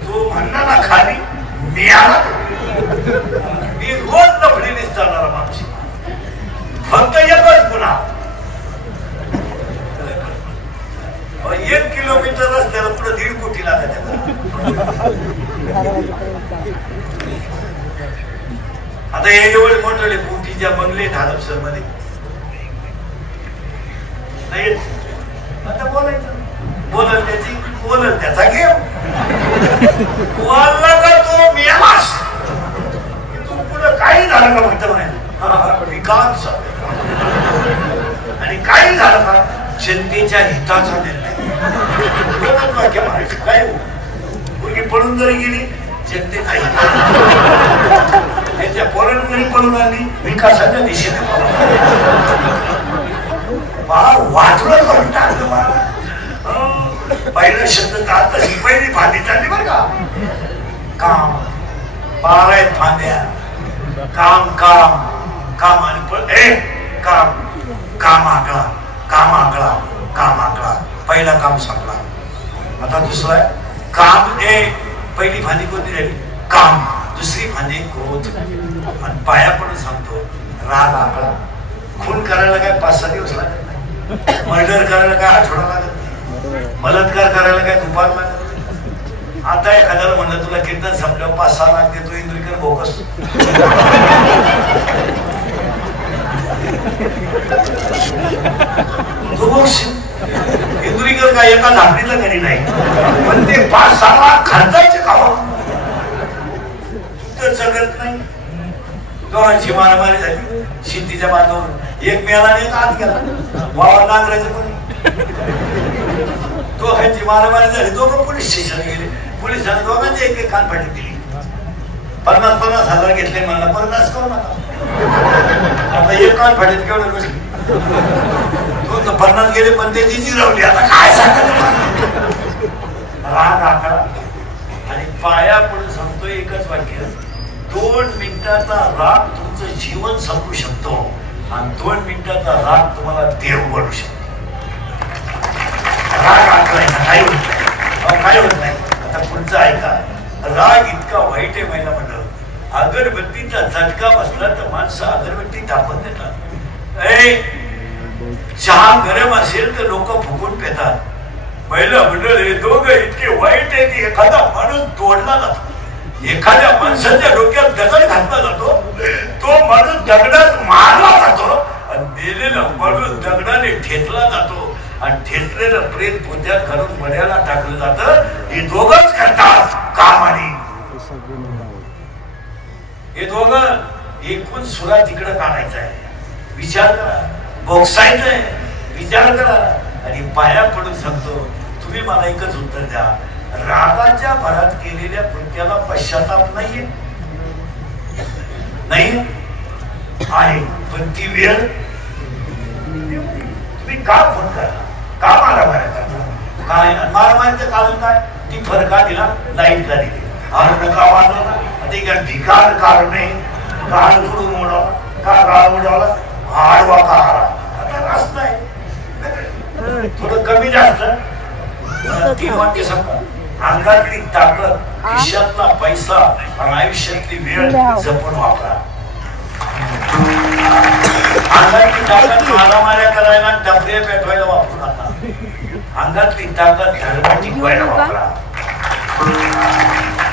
तो म्हणला ना खाली मी आला. मी रोज लफडी दिसणार माणशी, फक्त एकच गुन्हा, 1 किलोमीटर रस्त्याला पुढे 1.5 कोटी लागत. आता हे एवढे मोठे कोटीच्या बंगले धारपसर मध्ये नाही. आता बोलायचं बोलल त्याचा गेम. बोलला का तो मेलास, तू पुढे काही झालं का फक्त म्हणायचं विकास. आणि काही झालं का जनतेच्या हिताचा निर्णय. वाक्य म्हणायचं काय मुलगी पळून जरी गेली जनतेचा हित, त्यांच्या पोरानं जरी पळून आली विकासाच्या दिशेने वाचलं करून टाकलं. मला पहिला शब्द तर ही पहिली फांदी चालली बरं का. काम 12 आहेत फांद्या. काम काम काम आणि काम काम आकळा, काम आकळा, काम आकळा. पहिला काम संपला. आता दुसरा आहे काम. पहिली फांदी कोणती झाली? काम. दुसरी फांदी क्रोध. आणि पाया पडून सांगतो राग आकळा. खून करायला काय 5-6 दिवस लागत नाही, मर्डर करायला काय आठवडा लागत नाही, बलात्कार करायला काय दुपार लागत नाही. आता एखाद्याला म्हणलं तुला कीर्तन संपल्यावर 5-6 लाख देतो, इंद्रिकर बोकस. इंदुरीकर काय एका झापडीचा घरी नाही, पण ते 5-6 लाख खर्चायचे खावा तर जगत नाही. दोघांची मारामारी झाली शेतीच्या बांधावर. एक मेला आणि एक आत गेला. वावर नांगरायचं कोणी. दोघांची मारामारी झाली. दोघं पोलीस स्टेशनला गेले. पोलिसांनी दोघांची एक कानफाटी दिली. 50-50 हजार घेतले. म्हणला परत करू नका. आता एक कानफाटीत केवढं बसली. तो 50 गेले पण त्याची जिरवली. आता काय सांगायचं. राग आकडा आणि पाया पुढे सांगतो एकच वाक्य. 2 मिनिटाचा राग तुमचं जीवन संपू शकतो आणि 2 मिनिटाचा राग तुम्हाला देव बनवू शकतो. राग आकलाय ना, काही होत नाही, काय होत नाही. आता पुढचं ऐका. राग इतका वाईट आहे महिला म्हणलं. अगरबत्तीचा झटका बसला तर माणसं अगरबत्ती तापत देतात. चहा गरम असेल तर लोक फुकून पेतात. महिला मंडळ हे दोघं इतके वाईट आहे की एखादा माणूस तोडला जातो. एखाद्या माणसाच्या डोक्यात दगड घातला जातो, तो माणूस दगडात मारला जातो आणि मेलेला माणूस दगडाने ठेचला जातो आणि ठेचलेलं प्रेत पोत्यात घालून मड्याला टाकलं जातं. हे दोघंच करतात काम. आणि हे दोघं एकूण सुरा तिकडं काढायचा आहे. विचार करा, बोक्सायचं आहे. विचार करा आणि पाया पडून सांगतो तुम्ही मला एकच उत्तर द्या. रागाच्या भरात केलेल्या कृत्याला पश्चाताप नाहीये? नाही आहे. पण ती वेळ तुम्ही का फोन करा, का मारामारी करता? काय मारामारीचं कारण काय? ती फरका दिला, लाईटला दिली, नका वाजवला, ते का ढिकाण कारणे गाळ करून उडवला, का गाळ उडवला, आडवा का हरा. आता रस्ता आहे थोडं कमी जास्त. 3 वाक्य सांगा. अंगातली ताकद, खिशातला पैसा आणि आयुष्यातली वेळ जपून वापरा. अंगातली ताकद मारामाऱ्या करायला, डबरे पेटवायला वापरू नका. अंगातली ताकद धर्म टिकवायला वापरा.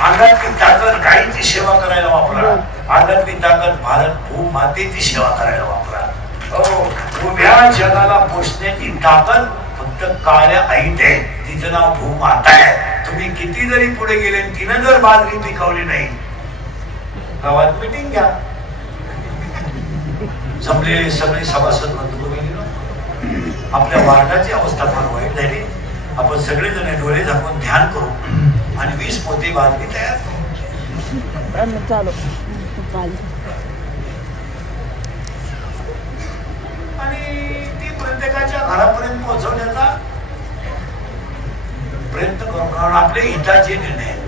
अंगातली ताकद गायीची सेवा करायला वापरा. अंगातली ताकद भारत भूमातेची सेवा करायला वापरा. उभ्या जगाला पोषण्याची ताकद फक्त काळ्या आईत आहे. तिचं नाव भूमाता आहे. तुम्ही किती जरी पुढे गेले, तिनं जर बाजरी पिकवली नाही गावात मीटिंग घ्या, जमलेले सगळे सभासद म्हणतो आपल्या वार्डाची अवस्था फार वाईट झाली, आपण सगळेजण डोळे झाकून ध्यान करू आणि 20 पोते बातमी तयार करू आणि ती प्रत्येकाच्या घरापर्यंत पोहोचवण्याचा प्रयत्न करू, कारण आपले हिताचे निर्णय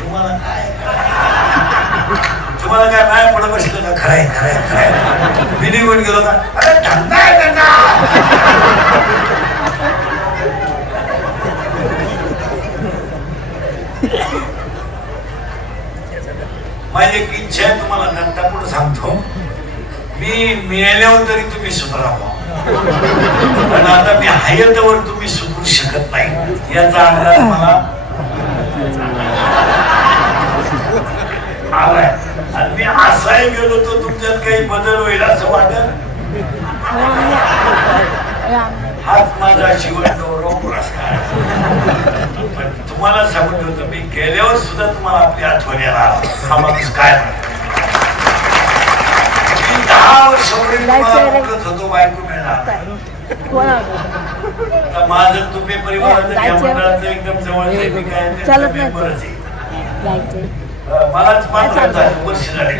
तुम्हाला काय नाही पुढे बसलं का? खरंय खरंय खरंय मी निघून गेलो का? अरे धंदा आहे धंदा. माझी एक इच्छा आहे, तुम्हाला नंतर पुढे सांगतो, मी मिळाल्यावर तरी तुम्ही सुधारावं, पण आता मी हायतवर तुम्ही सुधरू शकत नाही याचा अंदाज मला आलाय. आणि मी असाही गेलो तर तुमच्यात काही बदल होईल असं वाटत. हाच माझा जीवन गौरव पुरस्कार. पण तुम्हाला सांगून ठेवतो, मी गेल्यावर सुद्धा तुम्हाला आपली आठवण येणार. हा माणूस काय म्हणतो. 10 वर्ष बोलत होतो बायको मिळणार. माझं तुपे परिवाराचं मंडळाचं एकदम जवळच आहे. मी काय मेंबरच आहे. मलाच वर्ष झाले.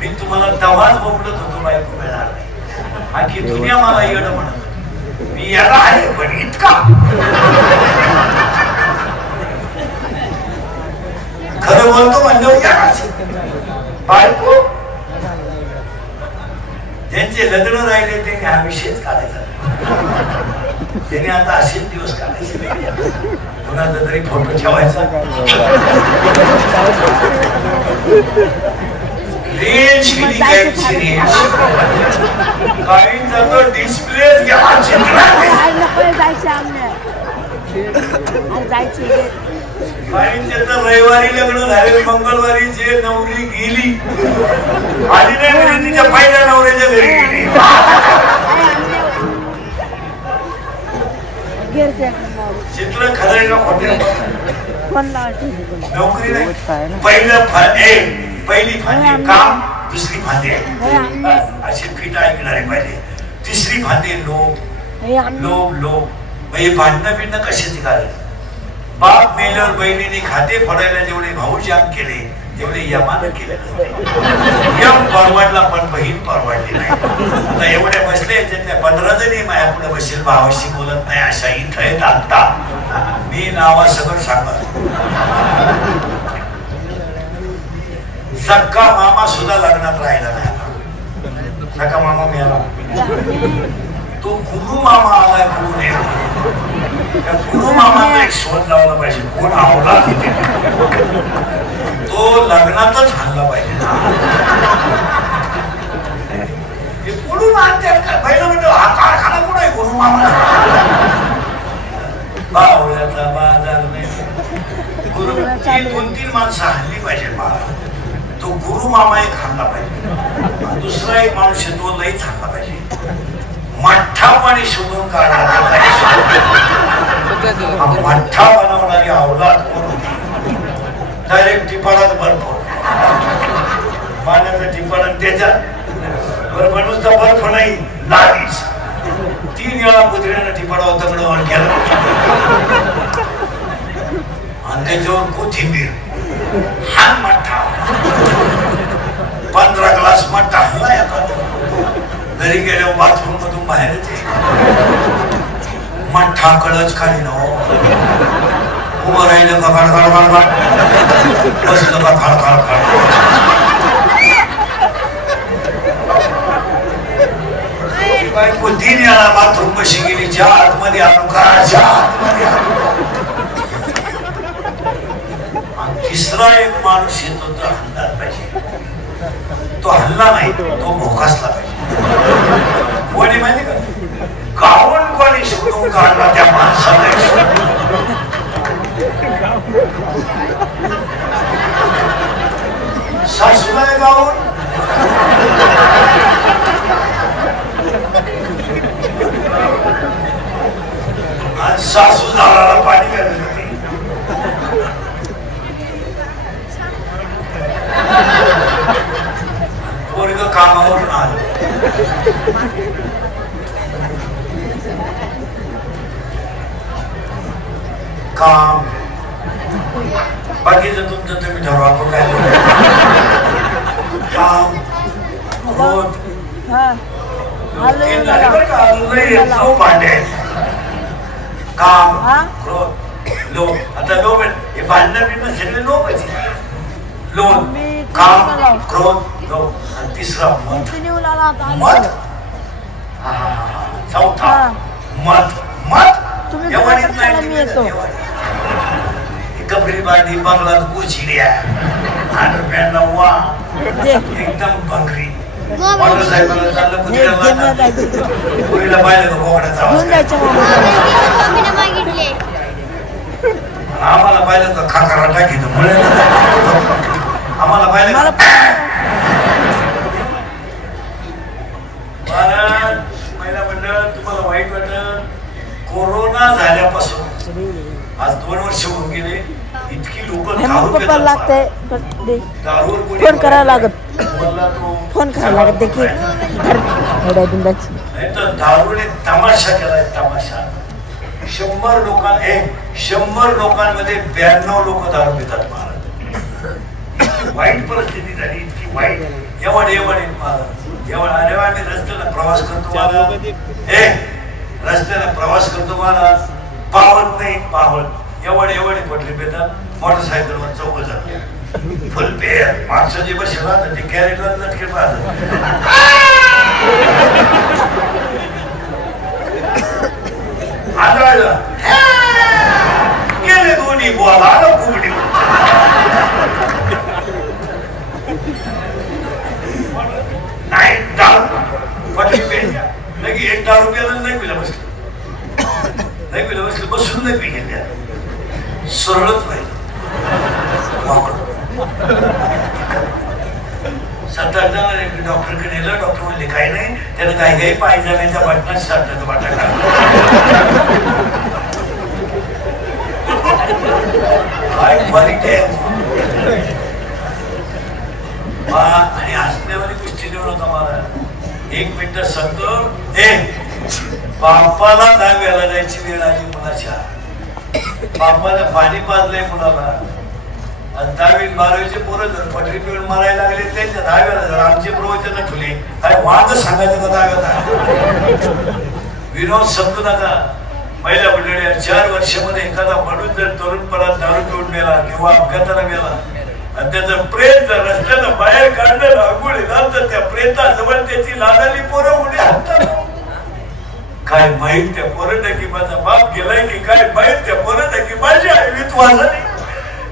मी तुम्हाला तेव्हाच बोलत होतो बायको मिळणार नाही. आखी दुनिया मला येणं म्हणत होती. मी याला आहे पण इतका खरं बोलतो म्हणजे बायको ज्यांचे लग्न राहिले त्यांनी हा विषयच काढायचा. त्याने आता असेच दिवस काढायचे. कुणाचा तरी फोटो ठेवायचा, डिस्प्ले रविवारी लग्न झाले, मंगळवारी जे नवरी गेली आली नाही म्हणजे तिच्या पहिल्या नवऱ्याच्या घरी गेली. चित्र खरं खोटे नोकरी नाही. पहिली फांदी काम, दुसरी फांदी अशी फिट ऐकणारे पाहिजे, तिसरी फांदी लोभ. भांडणं बिडणं कशाची कारण. बाप मेल्यावर बहिणीने खाते फोडायला जेवढे भाऊ जाम केले तेवढे यमानं केले. यम परवडला पण बहीण परवडली नाही. आता एवढे बसले त्यातल्या 15 जणी माझ्या पुढे बसेल भावाशी बोलत नाही अशा इथं आहेत. आता मी नावा सगळं सांगत. सक्का मामा सुद्धा लग्नात राहिला नाही. सक्का मामा मिळाला, तो गुरु मामा आलाय. गुरु मामाचा एक शोध लावला पाहिजे. कोण आवडला तो लग्नातच हल्ला पाहिजे. गुरु मानतात पहिलं म्हणतो हा कारखाना कोण आहे गुरु मामा. बावळ्याचा बाजार नाही. गुरु 2-3 माणसं हल्ली पाहिजे. तो गुरु मामा एक हल्ला पाहिजे. दुसरा एक माणूस तो लईच हल्ला पाहिजे. मठ्ठापणे शोधून काढणार. मठ्ठा बनवणारी अवलाद डायरेक्ट टिपाडात बर्फ, पाण्याचं टिपाड त्याच्यात बर्फ, नुसता बर्फ नाही लादीच. 3 वेळा कुत्र्यानं टिपाडावर दगडावर केला आणि त्याच्यावर कोथिंबीर. हा मठ्ठा 15 ग्लास मठ्ठा हल्ला येतात. घरी गेल्यावर बाथरूम मधून बाहेरच मठ्ठा कळच खाली न उभं राहिलं का खडखड खडखड, बसलं का खडखड खडखड. बायको 3 वेळा बाथरूम कशी गेली. ज्या आतमध्ये आणू का, ज्या आतमध्ये आणू. तिसरा एक माणूस येतो तर हल्ला पाहिजे. तो हल्ला नाही, तो भोकासला पाहिजे. कोणी माहिती का, गावून कोणी शोधून काढला त्या माणसाला. सासूला गावून आणि सासू झाला काम बाकीचं तुमचं तुम्ही ठरवा आपण काय काम क्रोध भांडे काम क्रोध लोभ आता लोभ हे भांडणं बिंडणं सगळे लोभच लोभ काम क्रोध लोभ आणि तिसरा मत मत चौथा मत मत एवढीच नाही कपडे बांधी बंगलात पोचिल्या 8 रुपयांना वा एकदम बंगरी मोटरसायकल चाललं पुरीला पाहिलं का बोकड्याचा आम्हाला पाहिलं तर खाकरा टाकी आम्हाला पाहिलं महिला मंडळ तुम्हाला वाईट वाटत कोरोना झाल्यापासून आज 2 वर्ष होऊन गेले इतकी लोक फोन करायला लागत फोन करायला लागत देखील दारूने तमाशा केलाय तमाशा 100 लोकांमध्ये 92 लोक दारू पितात महाराज वाईट परिस्थिती झाली इतकी वाईट एवढ अरे आम्ही रस्त्याला प्रवास करतो रस्त्याला प्रवास करतो महाराज पावत नाही पावत एवढे पटले पेतात मोटरसायकलवर 4 जण फुल पेअर माणसं जे बसेल राहतात ते कॅरेटवर लटके पाहतात गेले दोन्ही बोला कुबडी नाही दारू पटली पेअर लगे 1 दारू प्यायला नाही पिला बसलं बसून नाही पी घेतल्या सरळच नाही 7-8 जण डॉक्टरकडे नेलं डॉक्टर म्हणले काही नाही त्याला काही पायजाम्याच्या वाटण्यात साधण्याचं वाटा काय बारीक आहे आणि हसण्यावाली गोष्टी देऊ नका मला 1 मिनिट सांगतो बापाला दहाव्याला जायची वेळ आली मुलाच्या बापाला पाणी पाजलंय मुलाला 10वी 12वीचे पोरं जर पटरी पिऊन मारायला लागले त्यांच्या 10व्याला जर आमचे प्रवचन ठुले अरे वाद सांगायचं का 10व्याला विनोद समजू नका पहिल्या मंडळी 4 वर्षामध्ये एखादा माणूस जर तरुणपणात दारू पिऊन मेला किंवा अपघाताला मेला आणि त्याचं प्रेत जर रस्त्यानं बाहेर काढलं आंघोळी तर त्या प्रेताजवळ त्याची लाडाली पोरं उडी हातात काय माहित त्या पोरांना की माझा बाप गेलाय की काय माहित त्या पोरांना की माझी आई विधवाझाली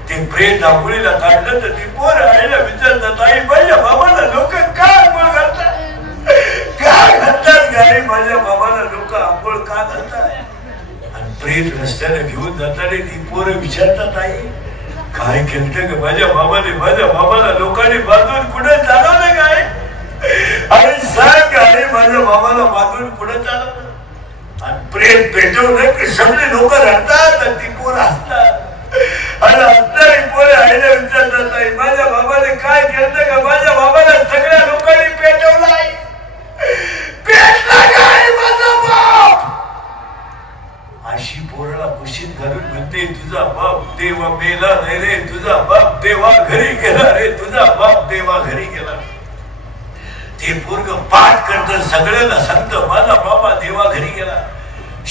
ते प्रेत आंघोळीला काढलं तर ती पोरं आईला विचारतात आई माझ्या बाबाला लोक काय आंघोळ घालतात काय घालतात गाडी माझ्या बाबाला लोक आंघोळ का घालतात आणि प्रेत रस्त्याला घेऊन जाताना ती पोरं विचारतात आई काय केलं का माझ्या बाबाला लोकांनी बांधून पुढे चालवलं काय अरे सांग अरे माझ्या बाबाला बांधून पुढे चालवलं आणि प्रेम पेटवलं की सगळे लोक रडतात आणि ती पोरं हसतात आणि हसणारी पोरं आईला विचारतात आई माझ्या बाबाने काय केलं का माझ्या बाबाला सगळ्या लोकांनी पेटवलं आहे पेटला काय माझा बाप अशी पोराला कुशीत घालून म्हणते तुझा बाप देवा मेला नाही रे तुझा बाप देवा घरी गेला रे तुझा बाप देवा घरी गेला ते पोरग पाठ करत सगळ्यांना सांगतं माझा बाबा देवा घरी गेला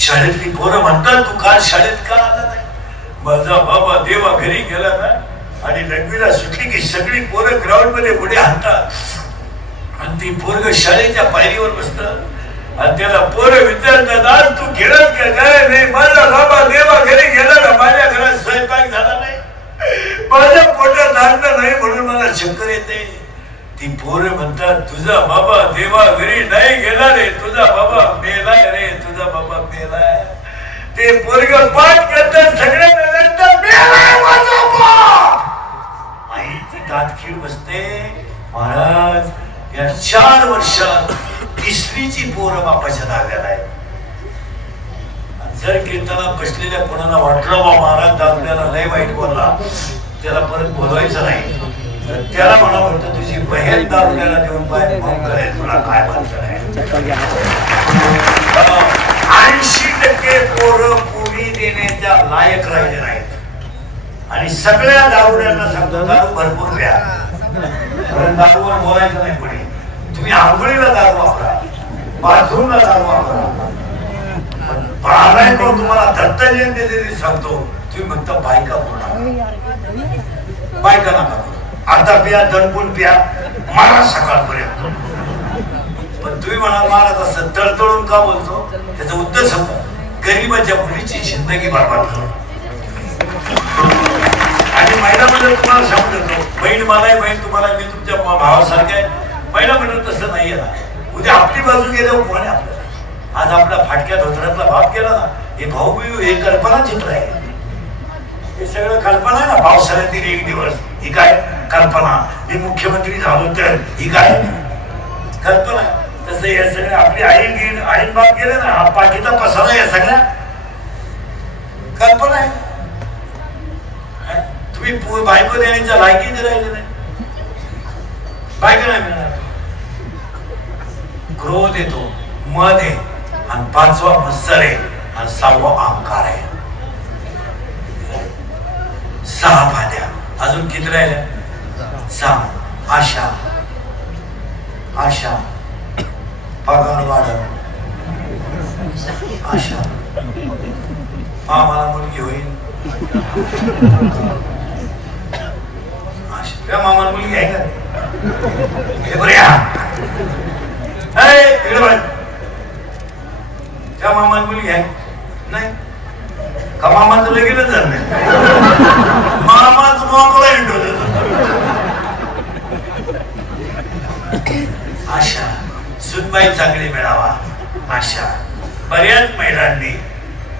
शाळेतली पोरं म्हणतात तू काल शाळेत का आला नाही माझा बाबा देवा घरी गेला ना आणि 9वीला सुटली की सगळी पोरं ग्राउंड मध्ये पुढे हाणतात आणि ती पोरग शाळेच्या पायरीवर बसत आणि त्याला पोरं विचारतात आज तू खेळत का काय नाही माझा बाबा देवा घरी गेला ना माझ्या घरात स्वयंपाक झाला नाही माझ्या पोटात धान्य नाही म्हणून मला चक्कर येते ती पोरं म्हणतात तुझा बाबा देवा घरी नाही गेला रे तुझा बाबा मेलाय रे तुझा बाबा मेलाय ते पोरग पाठ करतात सगळ्यांना आईची दातखीळ बसते महाराज या 4 वर्षात 3रीची पोरं बापाच्या दाव्याला आहे जर कीर्तनात बसलेल्या कोणाला वाटलं बा महाराज दाखल्याला लय वाईट बोलला त्याला परत बोलवायचं नाही त्याला मला वाटतं तुझी बहीण दाखल्याला देऊन पाहिजे तुला काय म्हणतं आहे 80% पोरं पुरी देण्याच्या लायक राहिले नाहीत आणि सगळ्या दारुड्यांना सांगतो दारू भरपूर प्या, कारण दारूवर बोलायचं नाही पुढे. तुम्ही आंघोळीला दारू वापरा, बाथरूमला दारू वापरा, पण तुम्हाला दत्त जयंती दिली सांगतो तुम्ही फक्त बायका बोला, बायका नका आता प्या, दणकून प्या, मारा सकाळपर्यंत. पण तुम्ही म्हणाल मला तसं तळतळून का बोलतो, त्याचा उद्देश गरीबाच्या मुलीची जिंदगी बरबाद करू. आणि महिला मंडळ तुम्हाला सांगतो, बहीण मला आहे, बहीण तुम्हाला, मी तुमच्या भावासारखं आहे. महिला मंडळ तसं नाहीये ना. उद्या आपली बाजू गेल्यावर कोण आहे आपल्याला? आज आपला फाटक्या धोत्रातला भाग केला ना, हे भाऊ हे कल्पना चित्र आहे, हे सगळं कल्पना आहे ना. पावसाळ्यातील एक दिवस ही काय कल्पना, मी मुख्यमंत्री झालो तर ही काय कल्पना. तसं या सगळ्या आपली आईन बाप गेले ना, हा पाठीचा पसारा या सगळ्या कल्पना आहे. तुम्ही बायको देण्याच्या लायकीचे राहिले नाही, बायको नाही मिळणार. क्रोध येतो, मद आहे, आणि 5वा मत्सर आहे, आणि 6वा अहंकार आहे. 6 फाद्या, अजून किती राहिल्या? 6. आशा, आशा, पगार वाढव, आशा, मामाला मुलगी होईल, आशा. मामाला मुलगी आहे का? हे बऱ्या त्या मामाला मुलगी आहे नाही का? मामाचं लगेच झालं नाही, मामाच मोकळा इंटो. आशा, सुनबाई चांगली मिळावा, आशा. बऱ्याच महिलांनी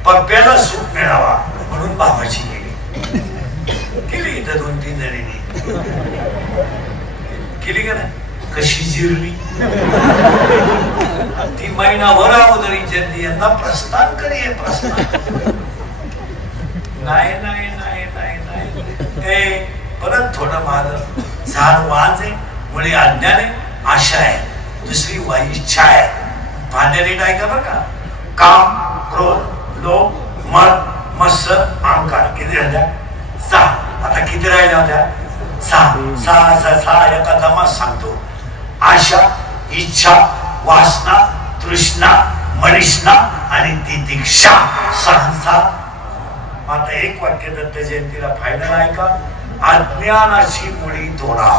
पप्प्याला सुख मिळावा म्हणून भावाची केली इथं 2-3 जणींनी केली का नाही? कशी जिरली ती महिनाभर अगोदर विचारली, यांना प्रस्थान करी आहे, प्रस्थान नाही नाही नाही नाही नाही. परत थोडं माझं झाड वाज आहे, मुळे अज्ञान आहे, आशा आहे, दुसरी वाई इच्छा आहे. भांड्याने काय का बरं का? काम, क्रोध, लोभ, मद, मत्सर, अहंकार. किती राहिल्या? 6. आता किती राहिल्या होत्या? 6. एका दमात सांगतो. आशा, इच्छा, वासना, तृष्णा, मनिष्णा आणि तितिक्षा. 6. आता एक वाक्य दत्त जयंतीला फायनल आहे का? अज्ञानाची मुळी तोडा.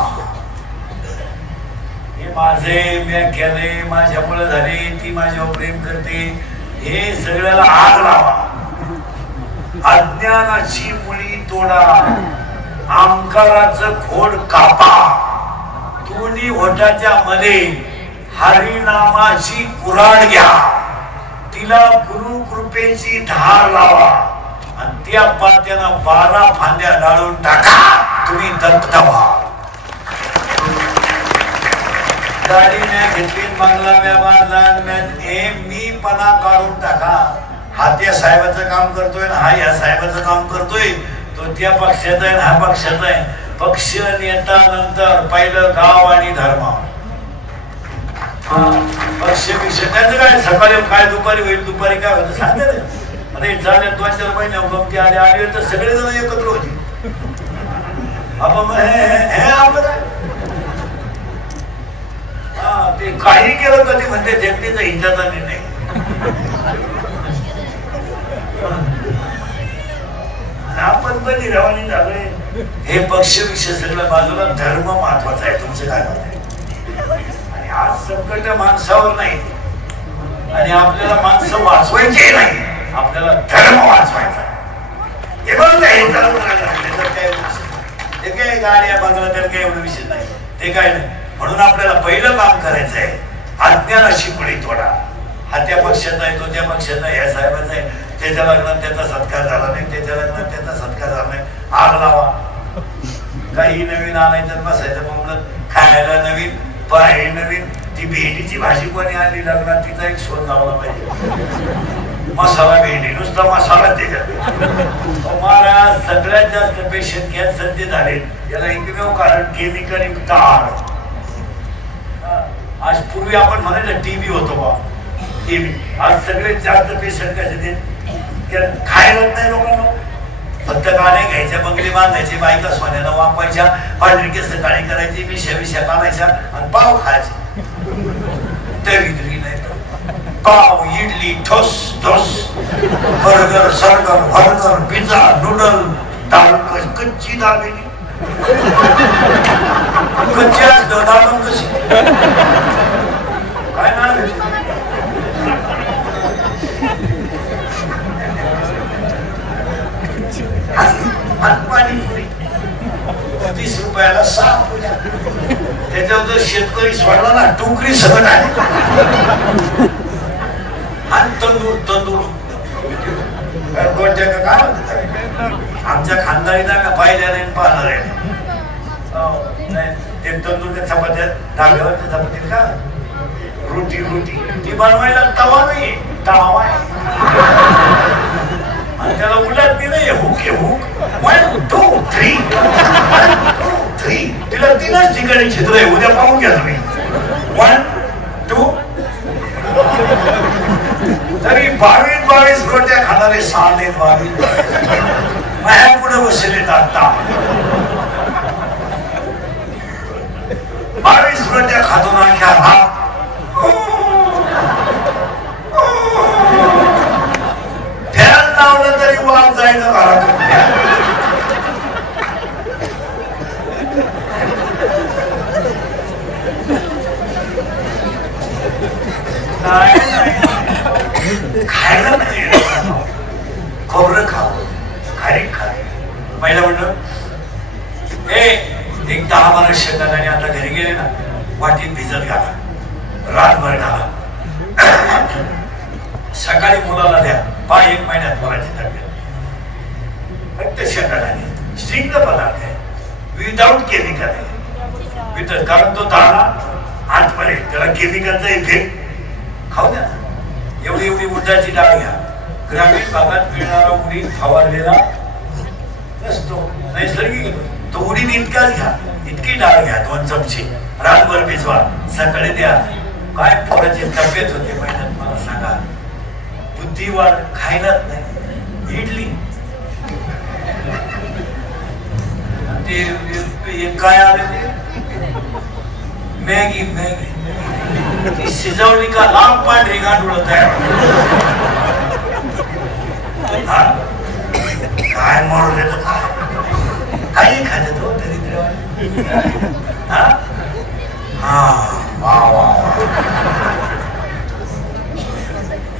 हे माझे, मी केले, माझ्यामुळे झाले, ती माझ्यावर प्रेम करते, हे सगळ्याला आग लावा. अज्ञानाची मुळी तोडा, अहंकाराचं खोड कापा. दोन्ही ओठाच्या मध्ये हरिनामाची कुऱ्हाड घ्या, तिला गुरु कृपेची धार लावा, आणि त्या पात्याला 12 फांद्या डाळून टाका. तुम्ही दत्त व्हा. गाडी म्या घेतली, बंगला म्या बांधला, हे मी पणा काढून टाका. हा त्या साहेबाचं काम करतोय ना, हा या साहेबाचं काम करतोय, तो त्या पक्षाचा आहे, हा पक्षाचा आहे. पक्ष नेता नंतर पहिलं गाव आणि धर्म. पक्ष त्यांचं काय, सकाळी काय दुपारी होईल, दुपारी काय होतं सांगते. अरे झाले 2-4 महिने गमती आली तर सगळेजण एकत्र होती. आपण हे आपलं ते काही केलं कधी म्हणते जनतेचा हिताचा निर्णय. आपण कधी रवानी झालोय. हे पक्ष विषय सगळं बाजूला, धर्म महत्वाचा आहे. तुमचं काय म्हणत आहे? आणि आज संकट माणसावर नाही, आणि आपल्याला माणसं वाचवायचे नाही, आपल्याला धर्म वाचवायचा. हे बघ काय गाड्या बंगला तर काही एवढं विषय नाही, ते काय नाही. म्हणून आपल्याला पहिलं काम करायचं आहे, अज्ञानाची मुळी तोडा. हा त्या पक्षाचा आहे, तो त्या पक्षाचा आहे, या साहेबाचा आहे, त्याच्या लग्नात त्याचा सत्कार झाला नाही, त्याच्या लग्नात त्याचा सत्कार झाला नाही, आग लावा. काही नवीन आणायचं बसायचं म्हणून खायला नवीन, पाय नवीन. ती भेंडीची भाजी कोणी आणली लग्नात, तिचा एक शोध लावला पाहिजे. मसाला भेंडी, नुसता मसाला त्याच्यात. महाराज सगळ्यात जास्त पेशंट कॅन्सरचे झाले, याला एकमेव कारण केमिकल युक्त आहार. आज पूर्वी आपण म्हणायचं टीबी होतो बा, टीबी. आज सगळ्यात जास्त पेशंट कसे ते खायलाच नाही लोकांना. फक्त गाणे घ्यायच्या, बंगले बांधायचे, बायका सोन्याला वापरायच्या, पांढरी केस काळी करायची, मिशा काढायच्या आणि पाव खायचे. तरी नाही पाव, इडली, ठोस ठोस, बर्गर, सर्गर, पिझ्झा, नूडल, डाळ, कच्ची दाबेली, कच्ची असलं दाबण कशी काय ना पाणीपुरी 30 रुपयाला 6 पुऱ्या. त्याच्यावर जर शेतकरी सोडला ना टोकरी सगळं आहे. आणि तंदूर काय आमच्या खानदारीला का पाहिल्या नाही पाहणार आहे. ते तंदूरच्या चपात्या डाव्यावरच्या चपाती का रोटी ती बनवायला तवा नाही, तवा आहे. आणि त्याला उलट बी नाही, हुक 1 2 3 तिला 3च ठिकाणी छिद्र आहे. उद्या पाहून घ्या तुम्ही. 1 2 तरी 22 रोट्या खाणारे 22 माझ्या पुढे बसले आता 22 रोट्या खातो ना ख्या फॅन लावलं तरी वाद जायचं घरातून. खायला नाही खोबरं खाव, खारीक खा. पहिला म्हणलं एक 10-12 शेताने आता घरी गेले ना वाटीत भिजत घाला, रातभर घाला. सकाळी मुलाला द्या. 1 महिन्यात मुलाची तब्येत फक्त शेताने स्ट्रिंग पदार्थ आहे, विदाउट केमिकल आहे. कारण तो दाणा आतमध्ये त्याला केमिकलचा इफेक्ट खाऊ द्या. एवढी उडदाची डाळ घ्या. ग्रामीण भागात मिळणारा उडीद फवारलेला नसतो, नैसर्गिक. तो उडीद इतकाच घ्या, इतकी डाळ घ्या, 2 चमचे रातभर भिजवा, सकाळी द्या. काय पोराची तब्येत होते महिन्यात मला सांगा. बुद्धिवाद खायलाच नाही. इडली ते काय आले ते मॅगी ती शिजवली का लांब पांढरी गांडूळ तयार. काय म्हणून येत काही खात तो तरी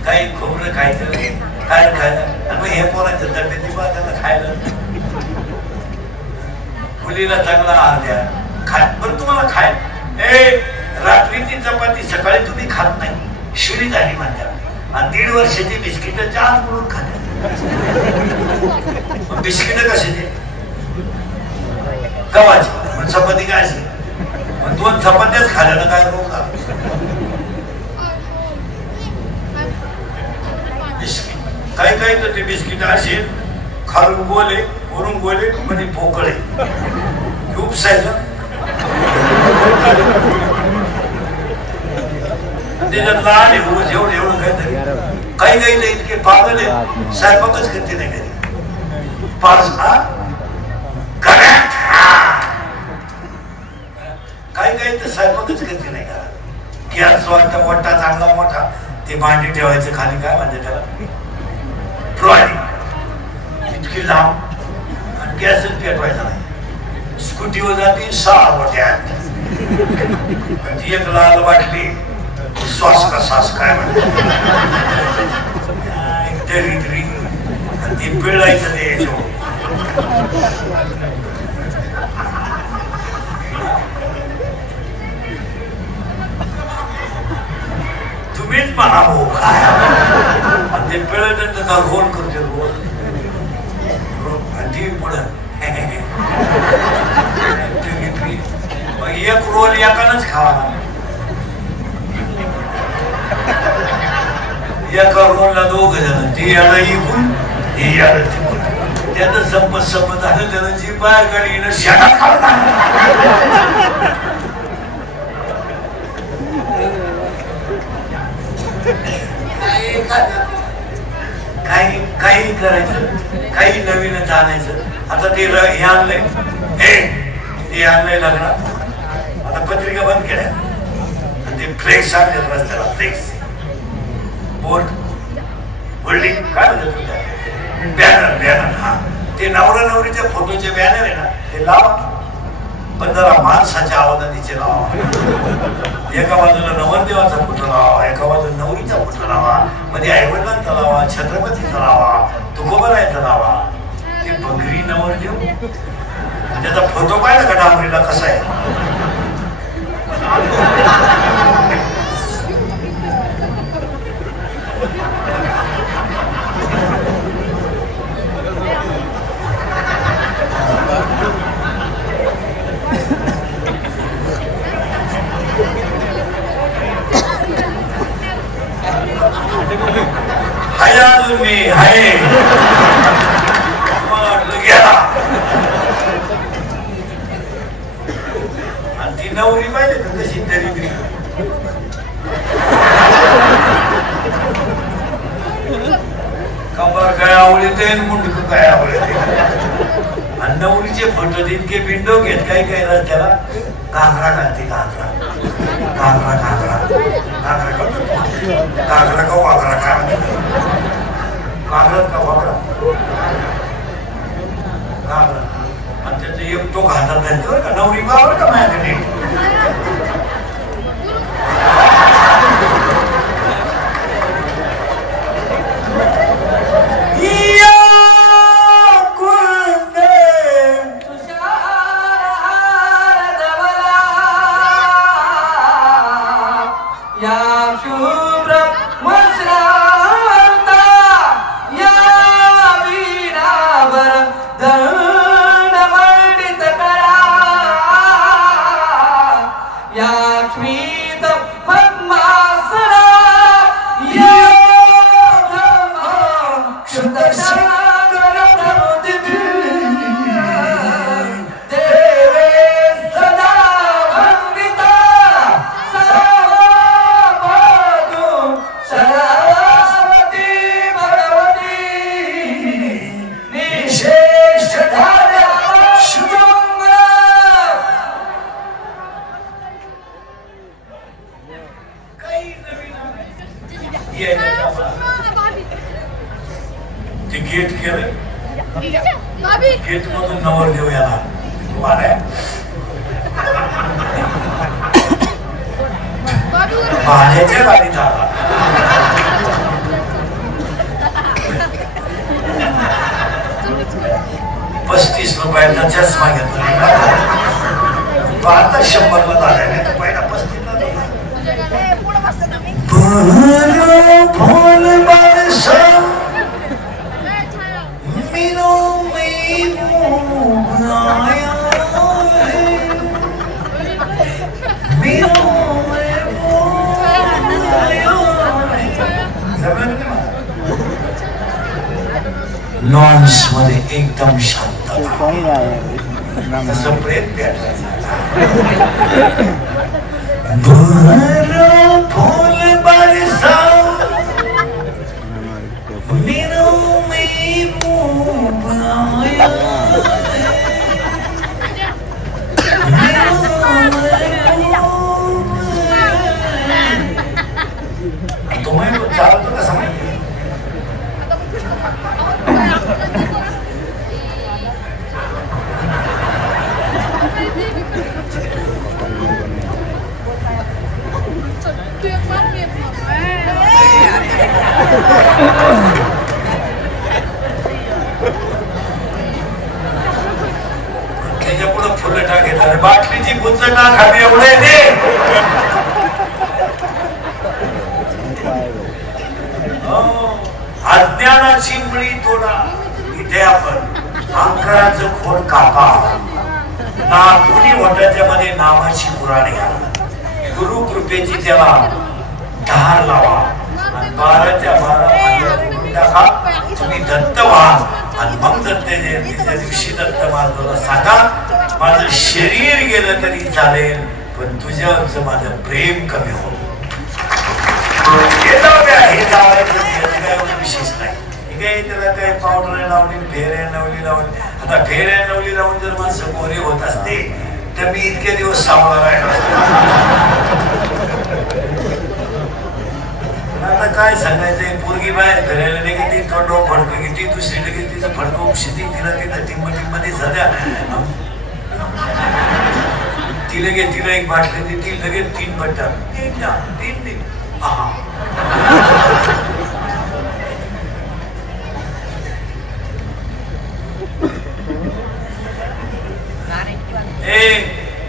काही खोबरं खायचं, काय खायचं. हे पोरांच्या तब्येती बा त्याला खायला. मुलीला चांगला आहार द्या. खाय बरं तुम्हाला खाय. रात्रीची चपाती सकाळी तुम्ही खात नाही, शिळी झाली म्हणतात. आणि 1.5 वर्षाची बिस्किट चहा म्हणून खातात. बिस्किट कशाची गव्हाची, मग चपाती काय असेल. 2 चपात्याच खाल्यानं काय रोग का. बिस्किट काही तर ते बिस्किट असे खालून गोले वरून गोले म्हणजे पोकळे उपसायचं. त्याच्यात लहान आहे एवढं काही तर इतके पागल आहे, स्वयंपाकच करते नाही कधी. काही तर स्वयंपाकच करते नाही का. गॅस वाटता मोठा चांगला मोठा ते भांडी ठेवायचं खाली, काय म्हणते त्याला ट्रॉली, इतकी लांब. आणि गॅसच पेटवायचा नाही. स्कूटीवर जाते 6 वाट्या. एक लाल वाटली श्वास का सास काय म्हणते तरी ते पिळायचं ते याच्यावर. तुम्हीच म्हणा हो काय. ते पिळायचं त्याचा रोल करते, रोल. ती पुढं एक रोल एकानच खावा. एका रोलला 2 जण, ती याला इकून ही याला तिकून. त्याचं संपत झालं. त्यानं जी बाहेर गाडी शेणा खाल्ला. काही काही करायचं, काही नवीन आणायचं. आता ते हे आणलंय, हे आणलंय लग्नात. आता पत्रिका बंद केल्या आणि ते फ्लेक्स आणले रस्त्याला, फ्लेक्स बोर्ड होल्डिंग काय म्हणतात तुमच्या, बॅनर बॅनर. हा ते नवरा नवरीच्या फोटोचे बॅनर आहे ना, ते लावा, पण जरा माणसाच्या आवाजाने लावा. एका बाजूला नवरदेवाचा फोटो लावा, एका बाजूला नवरीचा फोटो लावा, मध्ये आईवडिलांचा लावा, छत्रपतीचा लावा, तुकोबरायचा लावा. ते बंगरी नवरदेव त्याचा फोटो पाहिला का डांबरीला कसा आहे. हाय अजून मी आहे गेला. आणि ती नवरी पाहिजे तर तशी तरी कंबर काय आवडते मुंडक काय आवडते. आणि नवरीचे फोटो इतके बिंडो घेत काही काही रस्त्याला घागरा घालते. घागरा घागरा घागरा घागरा घागरा का वागरा काय घागरात का वागरा घागरा. आणि त्याचं एक तो घातात घालते बरं का नवरी बाबर का माझ्याकडे. गेट केलं, गेट मधून नवरदेव याला भाड्याच्या गाडीत आला. ₹35 चष्मा घेतला. आता 100ला झाला नाही तर पहिला 35ला लॉन्स मध्ये एकदम शांत प्रेम फूल बरसा तुम्हें चालतो का समझ त्याच्या पुढे फुलं टाकेल बाटलीची गुंज ना खाली एवढे दे. अज्ञानाची मुळी तोडा. इथे आपण अंकाराचं खोड कापा. नागपुरी वटाच्या मध्ये नावाची पुराण घ्या. गुरु कृपेची त्याला धार लावा. 12च्या 12 टाका. तुम्ही दत्त व्हा. आणि मग दत्त जयंतीच्या दिवशी दत्त महाराजाला सांगा माझं शरीर गेलं तरी चालेल पण तुझ्यावरचं माझं प्रेम कमी होत. हे जावं विशेष नाही. काय त्याला काय पावडर लावली, फेऱ्या नवली लावली. आता फेऱ्या नवली लावून जर माणसं गोरे होत असते तर मी इतके दिवस सावळा राहिलो असतो. आता काय सांगायचंय, पोरगी बाहेर फिरायला लगे ती तोंडो फडकं घेते, दुसरी लगे तिचं फडकं उपशिती, तिला तिला टिंबटिंबमध्ये झाल्या. ती लगे तिला एक बाटली देते, लगेच 3 बट्टा, 3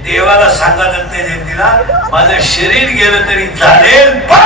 देवाला सांगा दत्त जयंतीला माझं शरीर गेलं तरी चालेल पण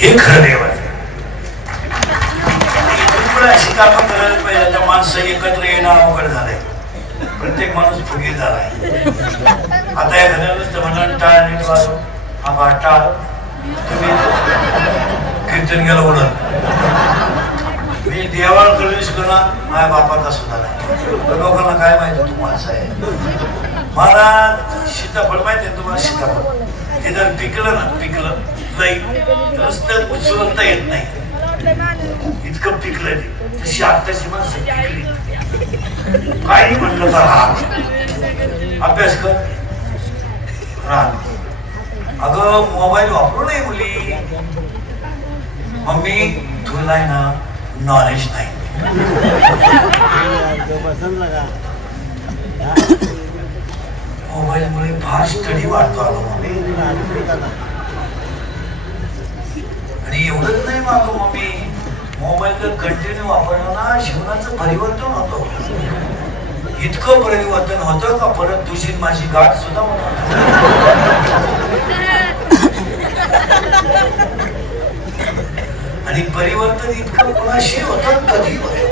हे खरं देवाचं शिकापण करायला पाहिजे. आता माणसं एकत्र येणं अवघड झालंय, प्रत्येक माणूस फुगीर झालाय. आता या घरालाच तर म्हणा टाळ नीट वाजव, हा टाळ तुम्ही कीर्तन गेलं उडत. मी देवाकडे शिकवला माझ्या बापाचा सुद्धा नाही. लोकांना काय माहिती तू माणसं आहे. मला सीताफळ माहिती आहे तुम्हाला, सीताफळ ते जर पिकलं ना, पिकलं नाही रस्त्यात उचलता येत नाही, इतकं पिकलं ते. तशी आत्ताची माणसं पिकली, काही म्हणलं तर हा अभ्यास कर राह. अगं मोबाईल वापरू नये मुली. मम्मी तुला आहे ना नॉलेज नाही. मोबाईलमुळे फार स्टडी वाढतो आलो मम्मी. आणि एवढंच नाही मागो मम्मी, मोबाईल जर कंटिन्यू वापरला ना जीवनाचं परिवर्तन होतं. इतकं परिवर्तन होतं का परत तुझी माझी गाठ सुद्धा होत. आणि परिवर्तन इतकं कोणाशी होतं कधी होतं.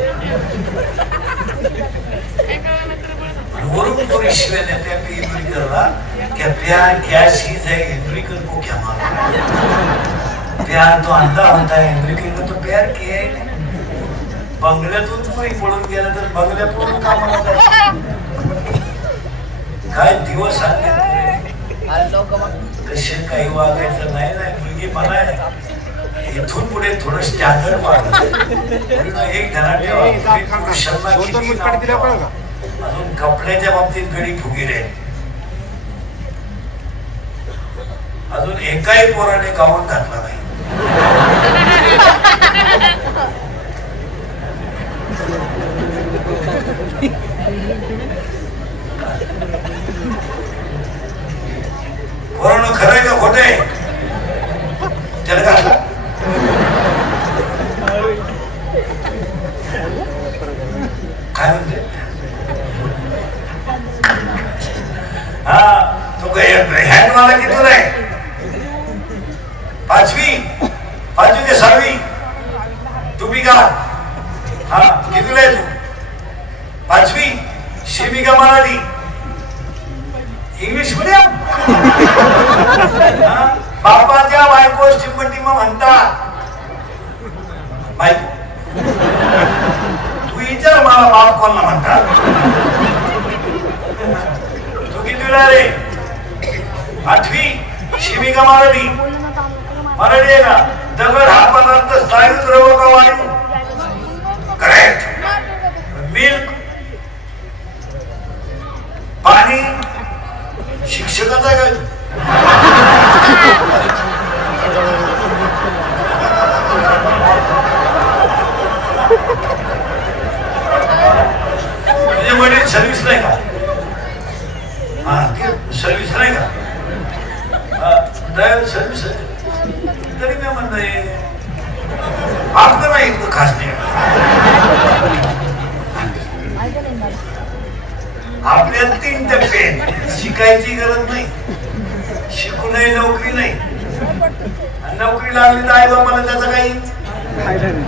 वरून कोणी शिवाय देते इंद्रिकरला क्या प्यार क्या चीज है इंद्रिकर को क्या मालूम. प्यार तो अंधा होता है, इंद्रिकर को तो प्यार किया ही नहीं. बंगल्यातून पुरी पळून गेलं तर बंगल्यातून कामाला जायचं. काय दिवस आले तसे काही वागायचं नाही. मुलगी मला इथून पुढे थोडं स्टँडर्ड वाढलं. एक ध्यानात ठेवा, पुरुषांना अजून कपड्याच्या बाबतीत गडी फुगीर आहे. अजून एकाही पोराने गाऊन घातला नाही. पोरानं खरंय का खोटंय त्याला घातला. काय म्हणते हा तो हँड मला किती आहे? 5वी ते 6वी. तुम्ही का हा कितीला आहे तू? 5वी. शिमी का मराठी? English medium. बापाच्या बायको टिम्मा म्हणतात. बायको तू विचार मला बाप कोणला म्हणतात. तू कितीला रे? 8वी. शिमी का मराठी? मराठी आहे का? दगड हा पदार्थ स्थायू द्रव का वायू? करेक्ट. मिल्क पाणी शिक्षकाचा काय? म्हणजे वडील सर्व्हिस नाही का? हा सर्व्हिस नाही का? ड्रायव्हर सर्व्हिस आहे तरी मी म्हणतोय आपलं नाही इतकं खास नाही. आपल्या 3 टप्पे. शिकायची गरज नाही, शिकूनही नोकरी नाही, नोकरी लागली तर आई बाबाला त्याचा काही फायदा नाही.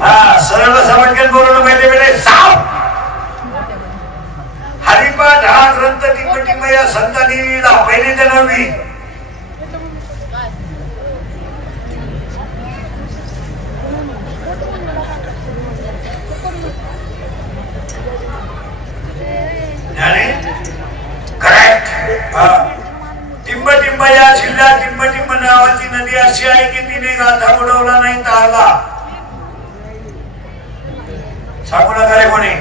हा सरळ समजकेल बोलवलं पाहिजे. बेटे साप हरिपाठ हा ग्रंथ टिंब या संतांनी लिहिला. पहिली ते 9वी. करेक्ट. टिंब या जिल्ह्यात टिंब नावाची नदी अशी आहे की तिने गाथा बुडवला नाही तारला. सांगू नका रे कोणी.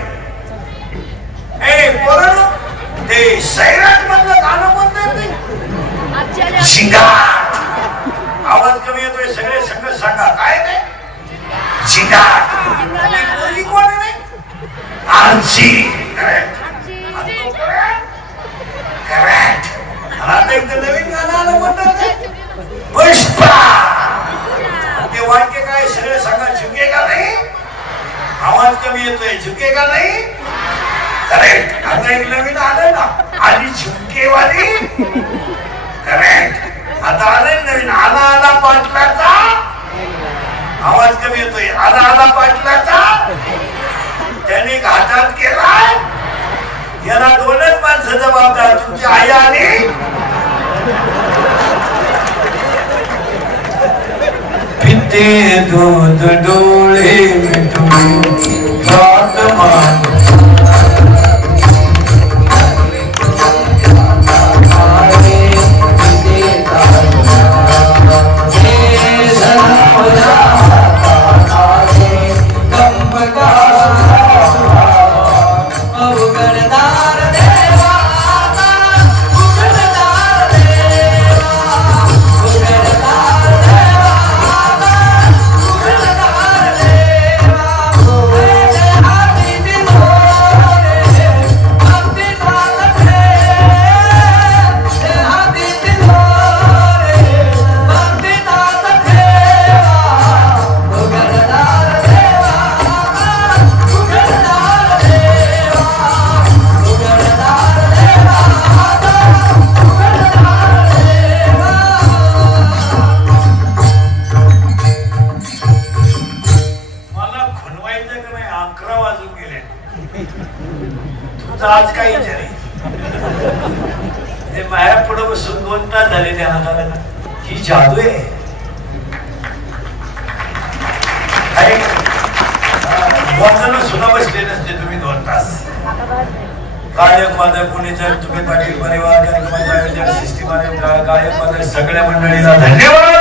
ते सैराट मधलं गाणं म्हणतात. शिंगाट. आवाज कमी येतोय. सगळे संघ सांगा काय ते? शिंगाट. मुलगी कोण आहे? आरची. करेक्ट. आता एकदा नवीन गाणं आलं म्हणतात पुष्पा. ते वाक्य काय? सगळे सांगा झुकेगा नाही. आवाज कमी येतोय. झुकेगा नाही. करेक्ट. आता एक नवीन आलं ना आधी झुमकेवाली. करेक्ट. आता आलंय नवीन आला पाटलाचा. आवाज कमी येतोय. आला पाटलाचा. त्याने घाटात केला. याला 2च माणसं जबाबदार. तुमची आई आणि पिते दूध डोळे मिटून रात मान. आज काही विचार ते माझ्या पुढे बसून 2 तास झाले. त्यांना ही जादू आहे. वाचन सुद्धा बसले नसते तुम्ही 2 तास. गायक वादक पुणेकर तुम्ही पाटील परिवार कार्यक्रमाच्या आयोजक सिस्टीम गायक वादक सगळ्या मंडळीला धन्यवाद.